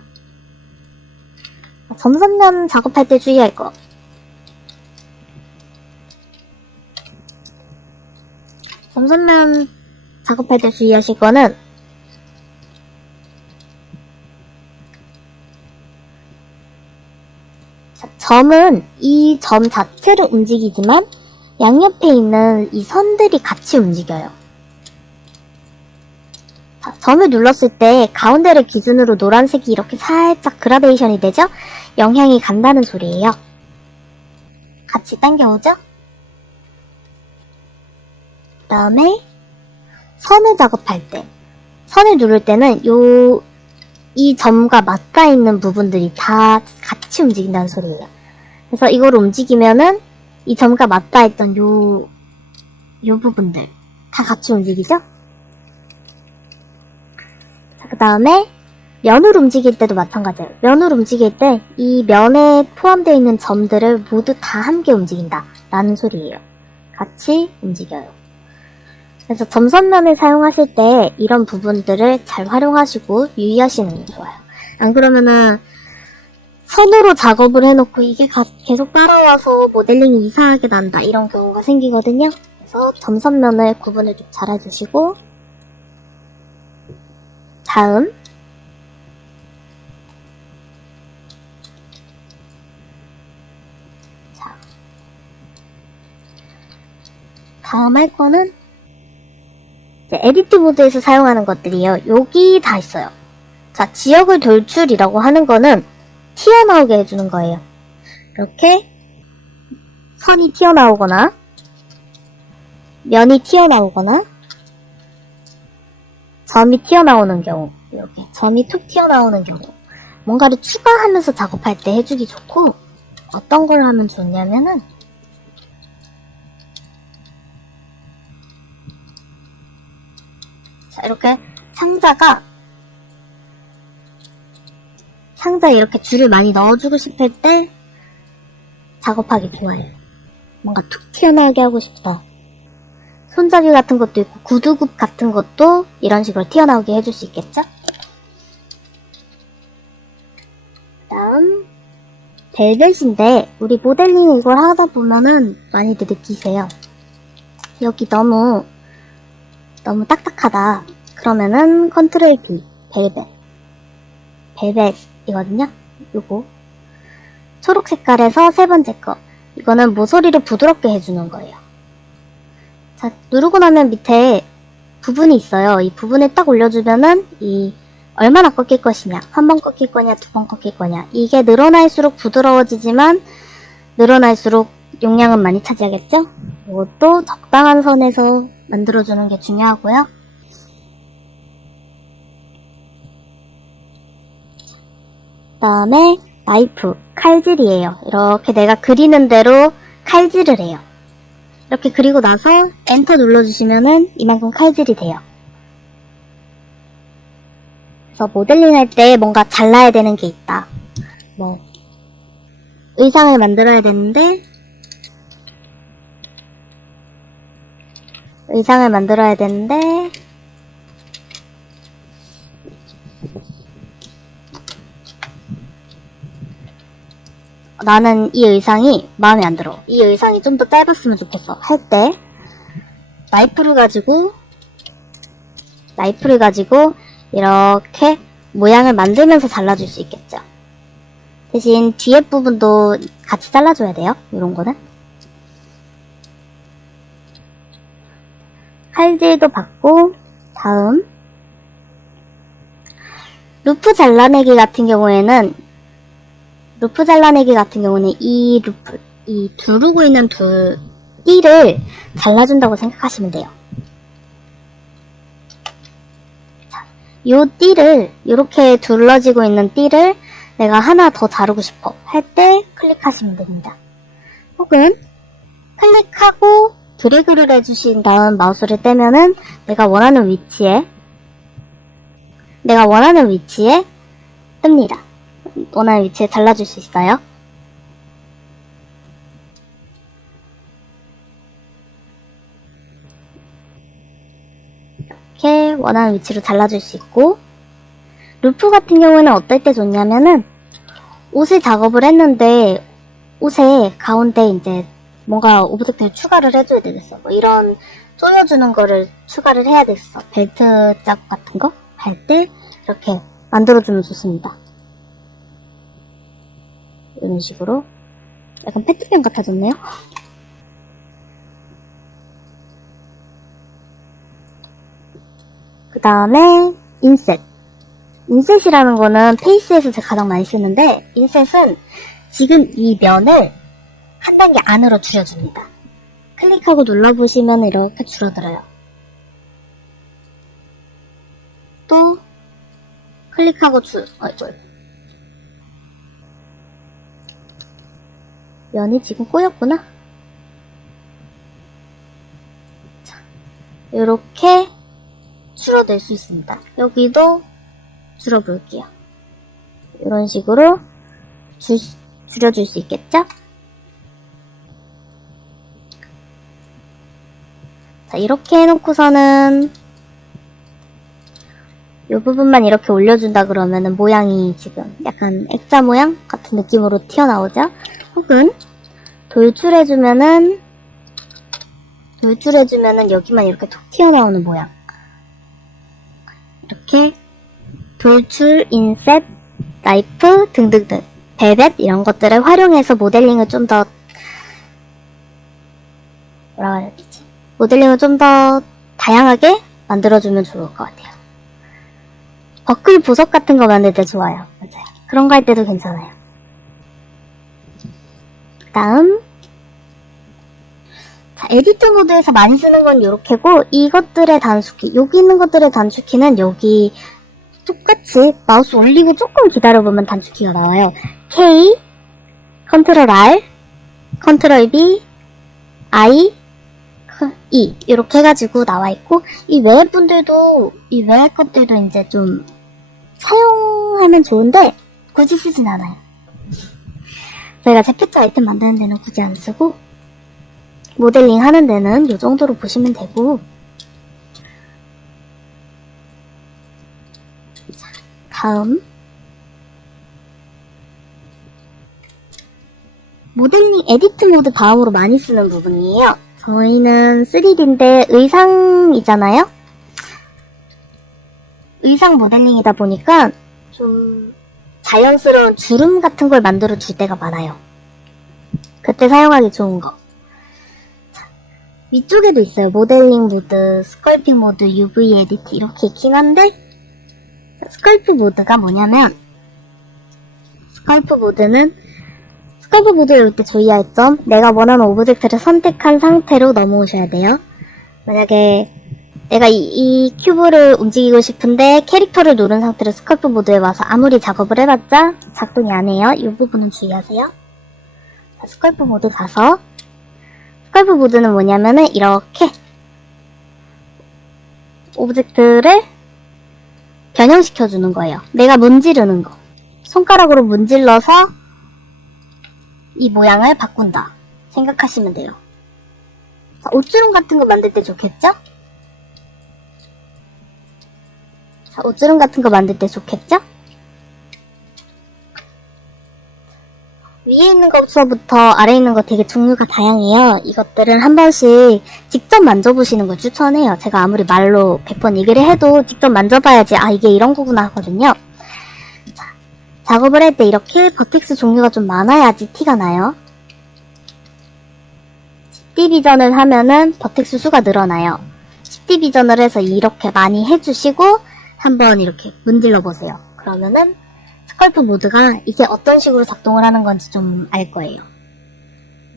점선면 작업할 때 주의할 거. 점선면 작업할 때 주의하실 거는 점은 이 점 자체를 움직이지만 양옆에 있는 이 선들이 같이 움직여요. 자, 점을 눌렀을 때 가운데를 기준으로 노란색이 이렇게 살짝 그라데이션이 되죠? 영향이 간다는 소리예요. 같이 당겨오죠? 그 다음에 선을 작업할 때, 선을 누를 때는 이 점과 맞닿아 있는 부분들이 다 같이 움직인다는 소리예요. 그래서 이걸 움직이면은 이 점과 맞닿아 있던 요 부분들 다 같이 움직이죠? 자, 그 다음에 면을 움직일 때도 마찬가지예요. 면을 움직일 때 이 면에 포함되어 있는 점들을 모두 다 함께 움직인다 라는 소리예요. 같이 움직여요. 그래서 점선면을 사용하실 때 이런 부분들을 잘 활용하시고 유의하시는 게 좋아요. 안 그러면은 선으로 작업을 해놓고 이게 계속 따라와서 모델링이 이상하게 난다 이런 경우가 생기거든요. 그래서 점선면을 구분을 좀 잘 해주시고, 다음 다음 할 거는 이제 에디트 모드에서 사용하는 것들이에요. 여기 다 있어요. 자, 지역을 돌출이라고 하는 거는 튀어나오게 해주는 거예요. 이렇게 선이 튀어나오거나 면이 튀어나오거나 점이 튀어나오는 경우, 이렇게 점이 툭 튀어나오는 경우, 뭔가를 추가하면서 작업할 때 해주기 좋고, 어떤 걸 하면 좋냐면은 자, 이렇게 상자에 이렇게 줄을 많이 넣어주고 싶을 때 작업하기 좋아요. 뭔가 툭 튀어나오게 하고 싶다. 손잡이 같은 것도 있고 구두굽 같은 것도 이런 식으로 튀어나오게 해줄 수 있겠죠? 다음 벨벳인데 우리 모델링 이걸 하다 보면은 많이들 느끼세요. 여기 너무 딱딱하다. 그러면은 컨트롤 B 벨벳이거든요. 요거 초록 색깔에서 세 번째 거, 이거는 모서리를 부드럽게 해주는 거예요. 자, 누르고 나면 밑에 부분이 있어요. 이 부분을 딱 올려주면은 이 얼마나 꺾일 것이냐, 한 번 꺾일 거냐, 두 번 꺾일 거냐, 이게 늘어날수록 부드러워지지만 늘어날수록 용량은 많이 차지하겠죠? 이것도 적당한 선에서 만들어주는 게 중요하고요. 그 다음에 나이프, 칼질이에요. 이렇게 내가 그리는 대로 칼질을 해요. 이렇게 그리고 나서 엔터 눌러주시면은 이만큼 칼질이 돼요. 그래서 모델링 할 때 뭔가 잘라야 되는 게 있다. 뭐 의상을 만들어야 되는데 나는 이 의상이 마음에 안 들어. 이 의상이 좀 더 짧았으면 좋겠어. 할 때 나이프를 가지고 이렇게 모양을 만들면서 잘라줄 수 있겠죠. 대신 뒤에 부분도 같이 잘라줘야 돼요. 이런 거는. 칼질도 받고, 다음 루프 잘라내기 같은 경우에는 이 두르고 있는 띠를 잘라준다고 생각하시면 돼요. 자, 요 띠를, 이렇게 둘러지고 있는 띠를 내가 하나 더 자르고 싶어 할 때 클릭하시면 됩니다. 혹은 클릭하고 드래그를 해주신 다음 마우스를 떼면은 내가 원하는 위치에 뜹니다. 원하는 위치에 잘라줄 수 있어요. 이렇게 원하는 위치로 잘라줄 수 있고, 루프 같은 경우에는 어떨 때 좋냐면은 옷을 작업을 했는데 옷에 가운데 이제 뭔가 오브젝트를 추가를 해줘야 되겠어. 뭐 이런 조여주는 거를 추가를 해야 되겠어. 벨트 짝 같은 거 할 때 이렇게 만들어주면 좋습니다. 이런 식으로 약간 페트병 같아졌네요. 그 다음에 인셋이라는 거는 페이스에서 제가 가장 많이 쓰는데, 인셋은 지금 이 면을 한 단계 안으로 줄여줍니다. 클릭하고 눌러보시면 이렇게 줄어들어요. 또 클릭하고 면이 지금 꼬였구나. 자, 이렇게 줄어들 수 있습니다. 여기도 줄여볼게요. 이런 식으로 줄여줄 수 있겠죠? 자, 이렇게 해놓고서는 이 부분만 이렇게 올려준다 그러면은 모양이 지금 약간 액자 모양 같은 느낌으로 튀어나오죠? 혹은 돌출해주면은 여기만 이렇게 툭 튀어나오는 모양. 이렇게 돌출, 인셋, 나이프 등등등, 벨벳 이런 것들을 활용해서 모델링을 좀 더 다양하게 만들어주면 좋을 것 같아요. 버클 보석 같은 거 만들 때 좋아요. 맞아요. 그런 거 할 때도 괜찮아요. 다음 자, 에디터 모드에서 많이 쓰는 건 요렇게고 이것들의 단축키, 여기 있는 것들의 단축키는 여기 똑같이 마우스 올리고 조금 기다려보면 단축키가 나와요. K, 컨트롤 R, 컨트롤 B, I, E 이렇게 해가지고 나와있고 이 외의 분들도 이 외의 것들도 이제 좀 사용하면 좋은데 굳이 쓰진 않아요. 저희가 제피트 아이템 만드는 데는 굳이 안 쓰고 모델링 하는 데는 이 정도로 보시면 되고 자, 다음 모델링 에디트 모드 다음으로 많이 쓰는 부분이에요. 저희는 3D인데 의상이잖아요? 의상 모델링이다 보니까 좀 자연스러운 주름 같은 걸 만들어 줄 때가 많아요. 그때 사용하기 좋은 거. 자, 위쪽에도 있어요. 모델링 모드, 스컬핑 모드, UV 에디트 이렇게 있긴 한데 스컬프 모드가 뭐냐면 스컬프 모드는 스컬프 모드에 올 때 주의할 점 내가 원하는 오브젝트를 선택한 상태로 넘어오셔야 돼요. 만약에 내가 이 큐브를 움직이고 싶은데 캐릭터를 누른 상태로 스컬프 모드에 와서 아무리 작업을 해봤자 작동이 안 해요. 이 부분은 주의하세요. 자, 스컬프 모드 가서 스컬프 모드는 뭐냐면은 이렇게 오브젝트를 변형시켜주는 거예요. 내가 문지르는 거. 손가락으로 문질러서 이 모양을 바꾼다 생각하시면 돼요. 자, 옷주름 같은 거 만들 때 좋겠죠? 자, 옷주름 같은 거 만들 때 좋겠죠? 위에 있는 것서부터 아래에 있는 거 되게 종류가 다양해요. 이것들은 한 번씩 직접 만져보시는 걸 추천해요. 제가 아무리 말로 100번 얘기를 해도 직접 만져봐야지 아 이게 이런 거구나 하거든요. 자, 작업을 할 때 이렇게 버텍스 종류가 좀 많아야지 티가 나요. 10D 비전을 하면은 버텍스 수가 늘어나요. 10D 비전을 해서 이렇게 많이 해주시고 한번 이렇게 문질러 보세요. 그러면은 스컬프 모드가 이게 어떤 식으로 작동을 하는 건지 좀 알 거예요.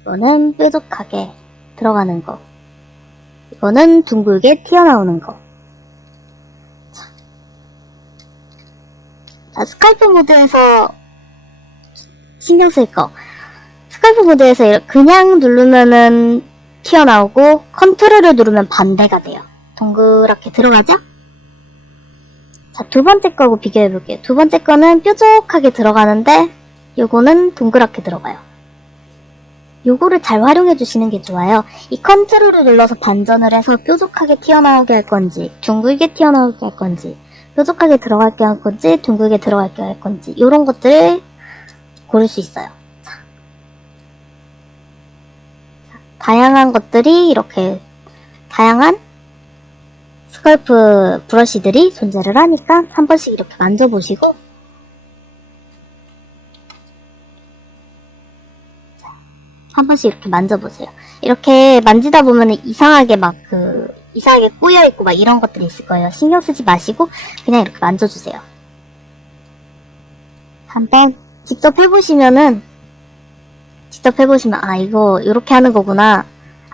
이거는 뾰족하게 들어가는 거. 이거는 둥글게 튀어나오는 거. 자, 스컬프 모드에서 신경 쓸 거. 스컬프 모드에서 그냥 누르면은 튀어나오고 컨트롤을 누르면 반대가 돼요. 동그랗게 들어가죠? 자, 두 번째 거하고 비교해 볼게요. 두 번째 거는 뾰족하게 들어가는데 요거는 동그랗게 들어가요. 요거를 잘 활용해 주시는 게 좋아요. 이 컨트롤을 눌러서 반전을 해서 뾰족하게 튀어나오게 할 건지 둥글게 튀어나오게 할 건지 뾰족하게 들어갈게 할 건지 둥글게 들어갈게 할 건지 요런 것들을 고를 수 있어요. 자, 다양한 것들이 이렇게 다양한 스컬프 브러쉬들이 존재를 하니까 한 번씩 이렇게 만져보시고 한 번씩 이렇게 만져보세요. 이렇게 만지다 보면 이상하게 이상하게 꼬여있고 막 이런 것들이 있을 거예요. 신경 쓰지 마시고 그냥 이렇게 만져주세요. 한번 직접 해보시면 아 이거 이렇게 하는 거구나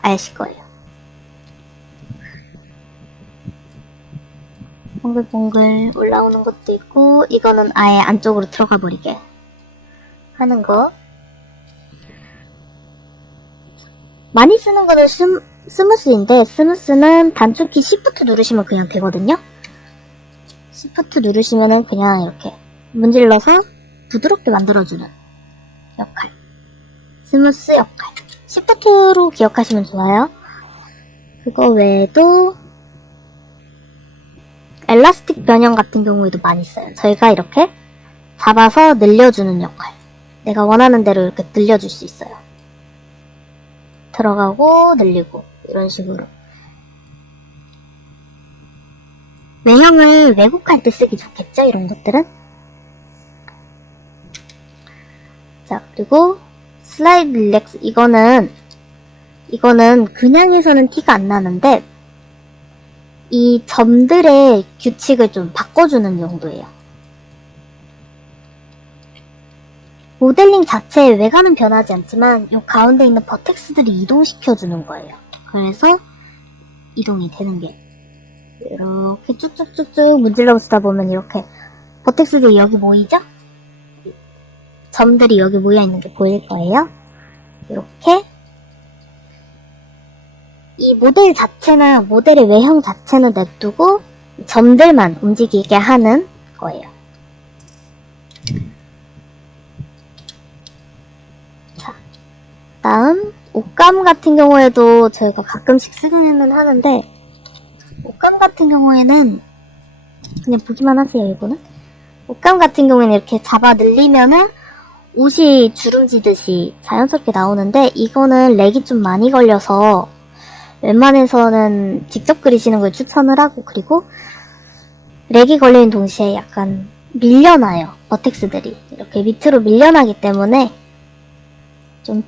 아실 거예요. 봉글봉글 올라오는 것도 있고 이거는 아예 안쪽으로 들어가 버리게 하는 거. 많이 쓰는 거는 스무스인데 스무스는 단축키 Shift 누르시면 그냥 되거든요. Shift 누르시면은 그냥 이렇게 문질러서 부드럽게 만들어주는 역할. 스무스 역할. Shift로 기억하시면 좋아요. 그거 외에도 엘라스틱 변형 같은 경우에도 많이 써요. 저희가 이렇게 잡아서 늘려주는 역할. 내가 원하는 대로 이렇게 늘려줄 수 있어요. 들어가고 늘리고 이런 식으로. 외형을 왜곡할 때 쓰기 좋겠죠? 이런 것들은. 자, 그리고 슬라이드 릴렉스. 이거는 그냥 해서는 티가 안 나는데 이 점들의 규칙을 좀 바꿔주는 정도예요. 모델링 자체의 외관은 변하지 않지만 이 가운데 있는 버텍스들을 이동시켜주는 거예요. 그래서 이동이 되는 게 이렇게 쭉쭉쭉쭉 문질러 쓰다 보면 이렇게 버텍스들이 여기 모이죠? 점들이 여기 모여있는 게 보일 거예요. 이렇게 이 모델 자체는, 모델의 외형 자체는 냅두고 점들만 움직이게 하는 거예요. 자, 다음 옷감 같은 경우에도 저희가 가끔씩 쓰기는 하는데, 옷감 같은 경우에는 그냥 보기만 하세요. 이거는 옷감 같은 경우에는 이렇게 잡아 늘리면은 옷이 주름지듯이 자연스럽게 나오는데, 이거는 렉이 좀 많이 걸려서 웬만해서는 직접 그리시는 걸 추천을 하고, 그리고 렉이 걸리는 동시에 약간 밀려나요. 버텍스들이 이렇게 밑으로 밀려나기 때문에 좀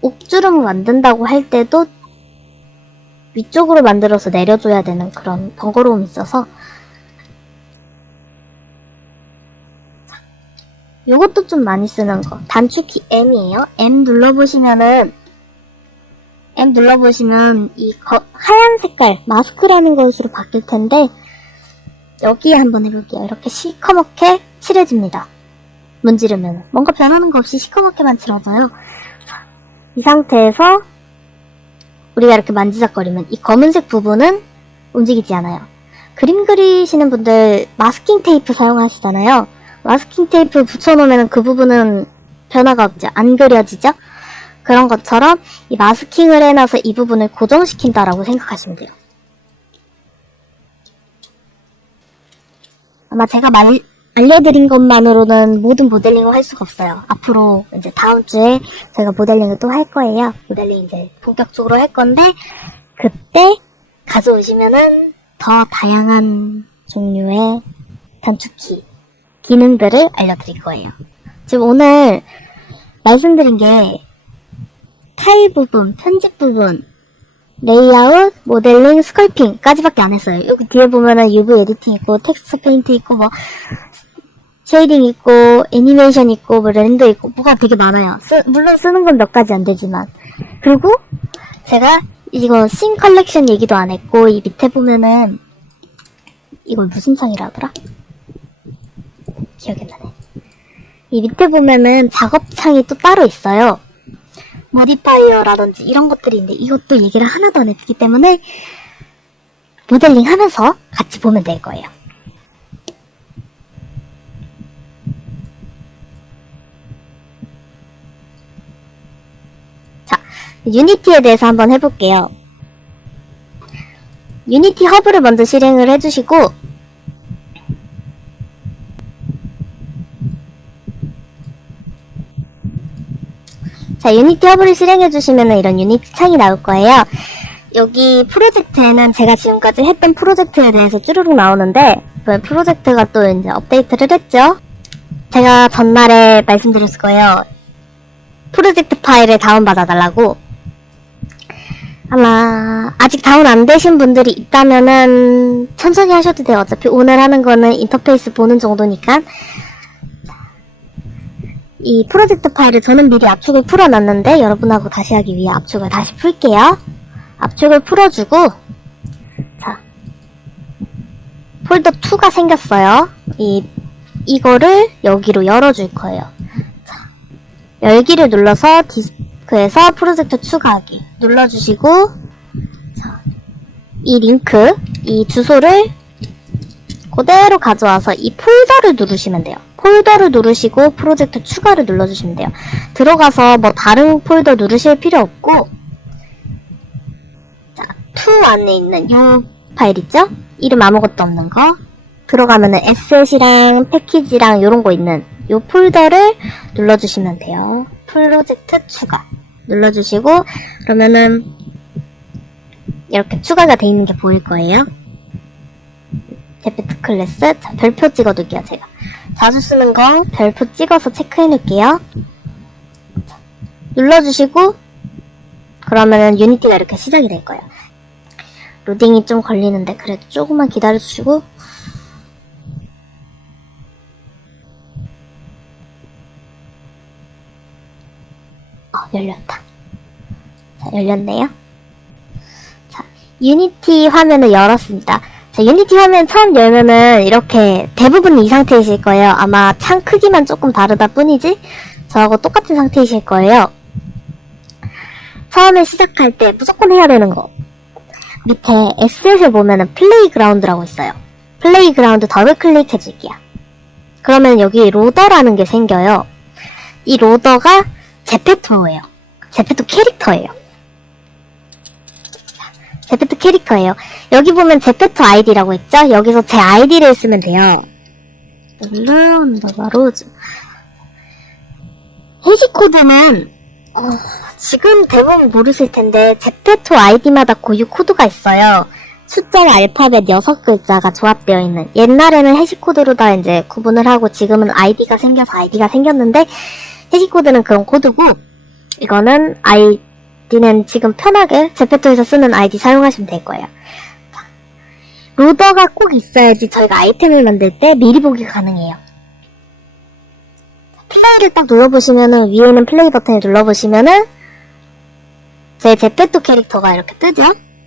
옥주름을 만든다고 할 때도 위쪽으로 만들어서 내려줘야 되는 그런 번거로움이 있어서, 요것도 좀 많이 쓰는 거, 단축키 M이에요. M 눌러보시면 이 하얀 색깔 마스크라는 것으로 바뀔 텐데, 여기에 한번 해볼게요. 이렇게 시커멓게 칠해집니다. 문지르면 뭔가 변하는 거 없이 시커멓게만 칠해져요. 이 상태에서 우리가 이렇게 만지작거리면 이 검은색 부분은 움직이지 않아요. 그림 그리시는 분들 마스킹 테이프 사용하시잖아요. 마스킹 테이프 붙여놓으면 그 부분은 변화가 없죠. 안 그려지죠? 그런 것처럼 이 마스킹을 해놔서 이 부분을 고정시킨다라고 생각하시면 돼요. 아마 제가 알려드린 것만으로는 모든 모델링을 할 수가 없어요. 앞으로 이제 다음 주에 제가 모델링을 또 할 거예요. 모델링 이제 본격적으로 할 건데, 그때 가져오시면은 더 다양한 종류의 단축키, 기능들을 알려드릴 거예요. 지금 오늘 말씀드린 게 타일 부분, 편집 부분, 레이아웃, 모델링, 스컬핑까지밖에 안 했어요. 여기 뒤에 보면은 UV 에디팅 있고, 텍스처 페인트 있고, 뭐 쉐이딩 있고, 애니메이션 있고, 뭐 렌더 있고, 뭐가 되게 많아요. 물론 쓰는 건 몇 가지 안 되지만. 그리고 제가 이거 씬 컬렉션 얘기도 안 했고, 이 밑에 보면은 이걸 무슨 창이라 하더라? 기억이 나네. 이 밑에 보면은 작업창이 또 따로 있어요. 모디파이어라든지 이런 것들이 있는데, 이것도 얘기를 하나도 안 했기 때문에 모델링 하면서 같이 보면 될 거예요. 자, 유니티에 대해서 한번 해볼게요. 유니티 허브를 먼저 실행을 해주시고, 자, 유니티 허브를 실행해주시면 이런 유니티 창이 나올 거예요. 여기 프로젝트에는 제가 지금까지 했던 프로젝트에 대해서 쭈루룩 나오는데, 그 프로젝트가 또 이제 업데이트를 했죠. 제가 전날에 말씀드렸을 거예요. 프로젝트 파일을 다운받아달라고. 아마 아직 다운 안 되신 분들이 있다면은 천천히 하셔도 돼요. 어차피 오늘 하는 거는 인터페이스 보는 정도니까. 이 프로젝트 파일을 저는 미리 압축을 풀어놨는데, 여러분하고 다시 하기 위해 압축을 다시 풀게요. 압축을 풀어주고, 자, 폴더 2가 생겼어요. 이거를 여기로 열어줄 거예요. 자, 열기를 눌러서 디스크에서 프로젝트 추가하기 눌러주시고, 자, 이 링크, 이 주소를 그대로 가져와서 이 폴더를 누르시면 돼요. 폴더를 누르시고 프로젝트 추가를 눌러주시면 돼요. 들어가서 뭐 다른 폴더 누르실 필요 없고, 자, 2 안에 있는 이 파일 있죠? 이름 아무것도 없는 거 들어가면은 에셋이랑 패키지랑 요런 거 있는 요 폴더를 눌러주시면 돼요. 프로젝트 추가 눌러주시고, 그러면은 이렇게 추가가 돼 있는 게 보일 거예요. 데프트 클래스, 자, 별표 찍어둘게요. 제가 자주 쓰는 거 별표 찍어서 체크해놓을게요. 눌러주시고, 그러면은 유니티가 이렇게 시작이 될 거예요. 로딩이 좀 걸리는데 그래도 조금만 기다려주시고. 열렸다. 자, 열렸네요. 자, 유니티 화면을 열었습니다. 자, 유니티 화면 처음 열면은 이렇게 대부분 이 상태이실 거예요. 아마 창 크기만 조금 다르다 뿐이지 저하고 똑같은 상태이실 거예요. 처음에 시작할 때 무조건 해야 되는 거. 밑에 S에서 보면은 플레이그라운드라고 있어요. 플레이그라운드 더블 클릭해 줄게요. 그러면 여기 로더라는 게 생겨요. 이 로더가 제페토예요. 제페토 캐릭터예요. 제페토 캐릭터예요. 여기 보면 제페토 아이디라고 있죠? 여기서 제 아이디를 쓰면 돼요. 로즈. 해시코드는 지금 대부분 모르실 텐데 제페토 아이디마다 고유 코드가 있어요. 숫자와 알파벳 6글자가 조합되어 있는. 옛날에는 해시코드로 다 이제 구분을 하고 지금은 아이디가 생겨서 아이디가 생겼는데 해시코드는 그런 코드고 이거는 아이디는 지금 편하게 제페토에서 쓰는 아이디 사용하시면 될 거예요. 로더가 꼭 있어야지 저희가 아이템을 만들 때 미리 보기가 가능해요. 플레이를 딱 눌러보시면은 위에 있는 플레이 버튼을 눌러보시면은 제 제페토 캐릭터가 이렇게 뜨죠?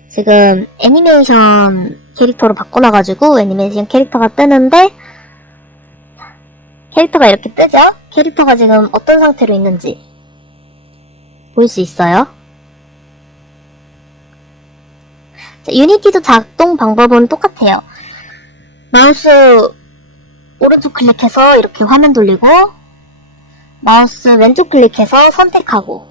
지금 애니메이션 캐릭터로 바꿔놔가지고 애니메이션 캐릭터가 뜨는데 캐릭터가 이렇게 뜨죠? 캐릭터가 지금 어떤 상태로 있는지 볼 수 있어요. 자, 유니티도 작동 방법은 똑같아요. 마우스 오른쪽 클릭해서 이렇게 화면 돌리고 마우스 왼쪽 클릭해서 선택하고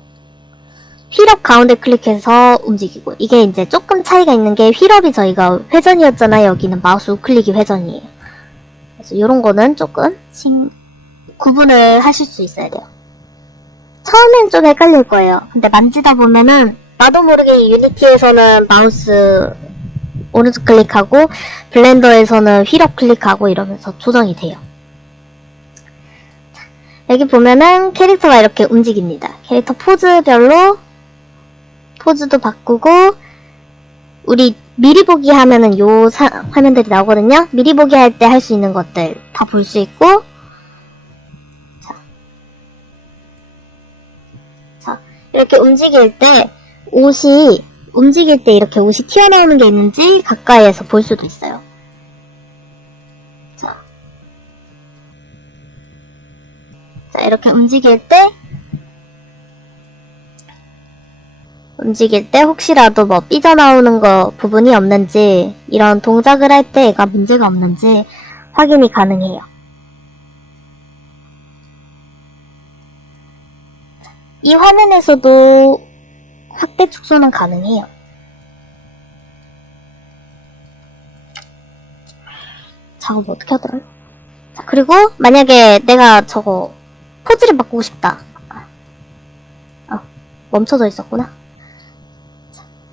휠업 가운데 클릭해서 움직이고. 이게 이제 조금 차이가 있는 게 휠업이 저희가 회전이었잖아요. 여기는 마우스 우클릭이 회전이에요. 그래서 이런 거는 조금 구분을 하실 수 있어야 돼요. 처음엔 좀 헷갈릴 거예요. 근데 만지다 보면은 나도 모르게 유니티에서는 마우스 오른쪽 클릭하고 블렌더에서는 휠업 클릭하고 이러면서 조정이 돼요. 여기 보면은 캐릭터가 이렇게 움직입니다. 캐릭터 포즈별로 포즈도 바꾸고 우리 미리 보기 하면은 요 화면들이 나오거든요. 미리 보기 할 때 할 수 있는 것들 다 볼 수 있고 자, 이렇게 움직일 때 움직일 때 이렇게 옷이 튀어나오는 게 있는지 가까이에서 볼 수도 있어요. 자, 이렇게 움직일 때 혹시라도 뭐 삐져나오는 거 부분이 없는지 이런 동작을 할 때 얘가 문제가 없는지 확인이 가능해요. 이 화면에서도 확대 축소는 가능해요. 작업 어떻게 하더라? 자, 그리고 만약에 내가 저거 포즈를 바꾸고 싶다. 멈춰져 있었구나.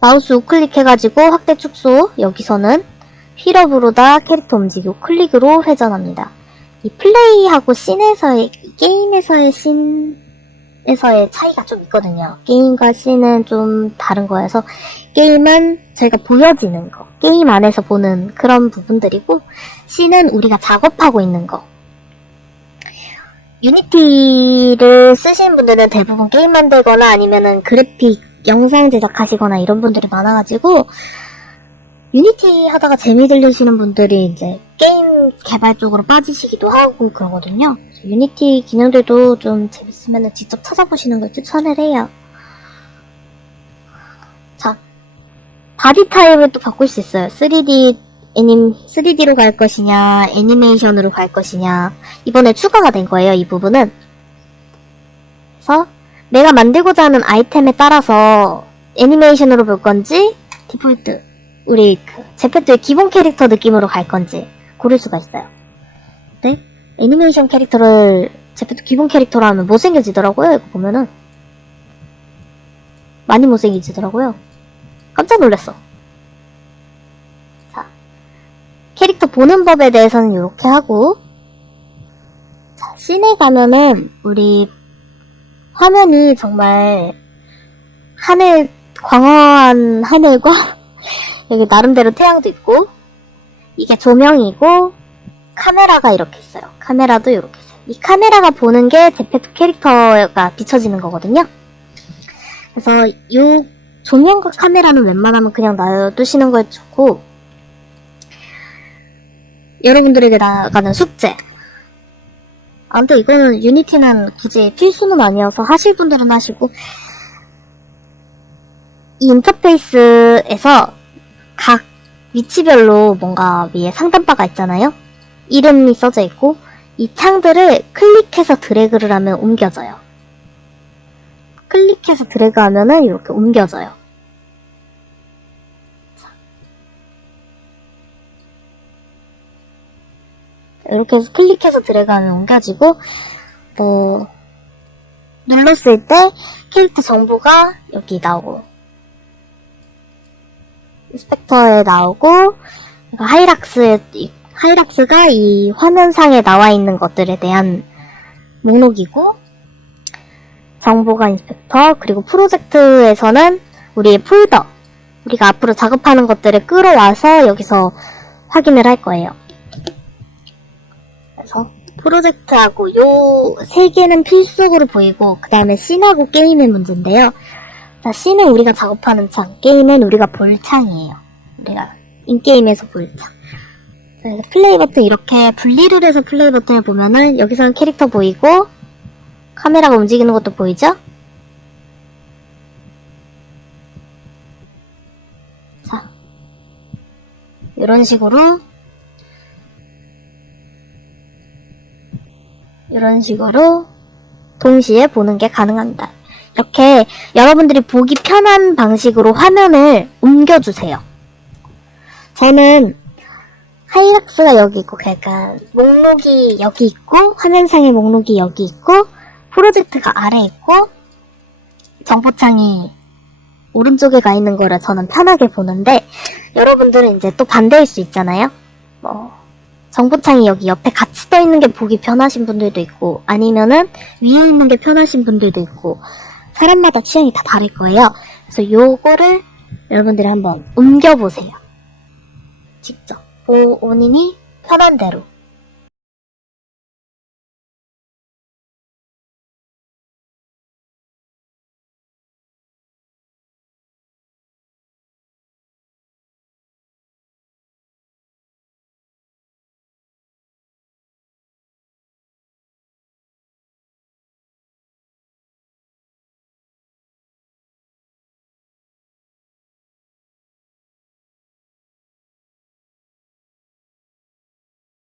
마우스 우클릭 해가지고 확대 축소. 여기서는 휠업으로다 캐릭터 움직이고 클릭으로 회전합니다. 이 플레이하고 게임에서의 씬에서의 차이가 좀 있거든요. 게임과 씬은 좀 다른 거여서 게임은 저희가 보여지는 거, 게임 안에서 보는 그런 부분들이고 씬은 우리가 작업하고 있는 거. 유니티를 쓰시는 분들은 대부분 게임 만들거나 아니면은 그래픽 영상 제작하시거나 이런 분들이 많아가지고 유니티 하다가 재미 들리시는 분들이 이제 게임 개발 쪽으로 빠지시기도 하고 그러거든요. 유니티 기능들도 좀 재밌으면 직접 찾아보시는 걸 추천을 해요. 자, 바디 타입을 또 바꿀 수 있어요. 3D로 갈 것이냐, 애니메이션으로 갈 것이냐. 이번에 추가가 된 거예요, 이 부분은. 그래서 내가 만들고자 하는 아이템에 따라서 애니메이션으로 볼 건지, 디폴트, 우리 제페토의 기본 캐릭터 느낌으로 갈 건지 고를 수가 있어요. 네? 애니메이션 캐릭터를 제페토 기본 캐릭터로 하면 못생겨지더라고요, 이거 보면은. 많이 못생겨지더라고요. 깜짝 놀랐어. 자, 캐릭터 보는 법에 대해서는 이렇게 하고, 자, 씬에 가면은 우리 화면이 정말 광활한 하늘과 여기 나름대로 태양도 있고, 이게 조명이고, 카메라가 이렇게 있어요. 카메라도 이렇게 있어요. 이 카메라가 보는 게 제페토 캐릭터가 비춰지는 거거든요. 그래서 이 조명과 카메라는 웬만하면 그냥 놔두시는 거에 좋고, 여러분들에게 나가는 숙제. 근데 이거는 유니티는 굳이 필수는 아니어서 하실 분들은 하시고, 이 인터페이스에서 각 위치별로 뭔가 위에 상단바가 있잖아요. 이름이 써져 있고, 이 창들을 클릭해서 드래그를 하면 옮겨져요. 클릭해서 드래그 하면은 이렇게 옮겨져요. 이렇게 해서 클릭해서 드래그하면 옮겨지고, 눌렀을 때 캐릭터 정보가 여기 나오고, 인스펙터에 나오고, 하이락스가 이 화면상에 나와 있는 것들에 대한 목록이고, 정보가 인스펙터, 그리고 프로젝트에서는 우리의 폴더, 우리가 앞으로 작업하는 것들을 끌어와서 여기서 확인을 할 거예요. 그래서 프로젝트하고 요 세 개는 필수적으로 보이고, 그 다음에 씬하고 게임의 문제인데요. 자, 씬은 우리가 작업하는 창, 게임은 우리가 볼 창이에요. 우리가 인게임에서 볼 창. 그래서 플레이 버튼 이렇게 분리를 해서 플레이 버튼을 보면은 여기서는 캐릭터 보이고, 카메라가 움직이는 것도 보이죠? 자, 이런 식으로 동시에 보는 게 가능합니다. 이렇게 여러분들이 보기 편한 방식으로 화면을 옮겨주세요. 저는 하이락스가 여기 있고, 그러니까 목록이 여기 있고, 화면상의 목록이 여기 있고, 프로젝트가 아래 있고, 정보창이 오른쪽에 가 있는 거라 저는 편하게 보는데, 여러분들은 이제 또 반대일 수 있잖아요. 정보창이 여기 옆에 같이 떠 있는 게 보기 편하신 분들도 있고, 아니면은 위에 있는 게 편하신 분들도 있고, 사람마다 취향이 다 다를 거예요. 그래서 요거를 여러분들이 한번 옮겨보세요. 직접 본인이 편한 대로.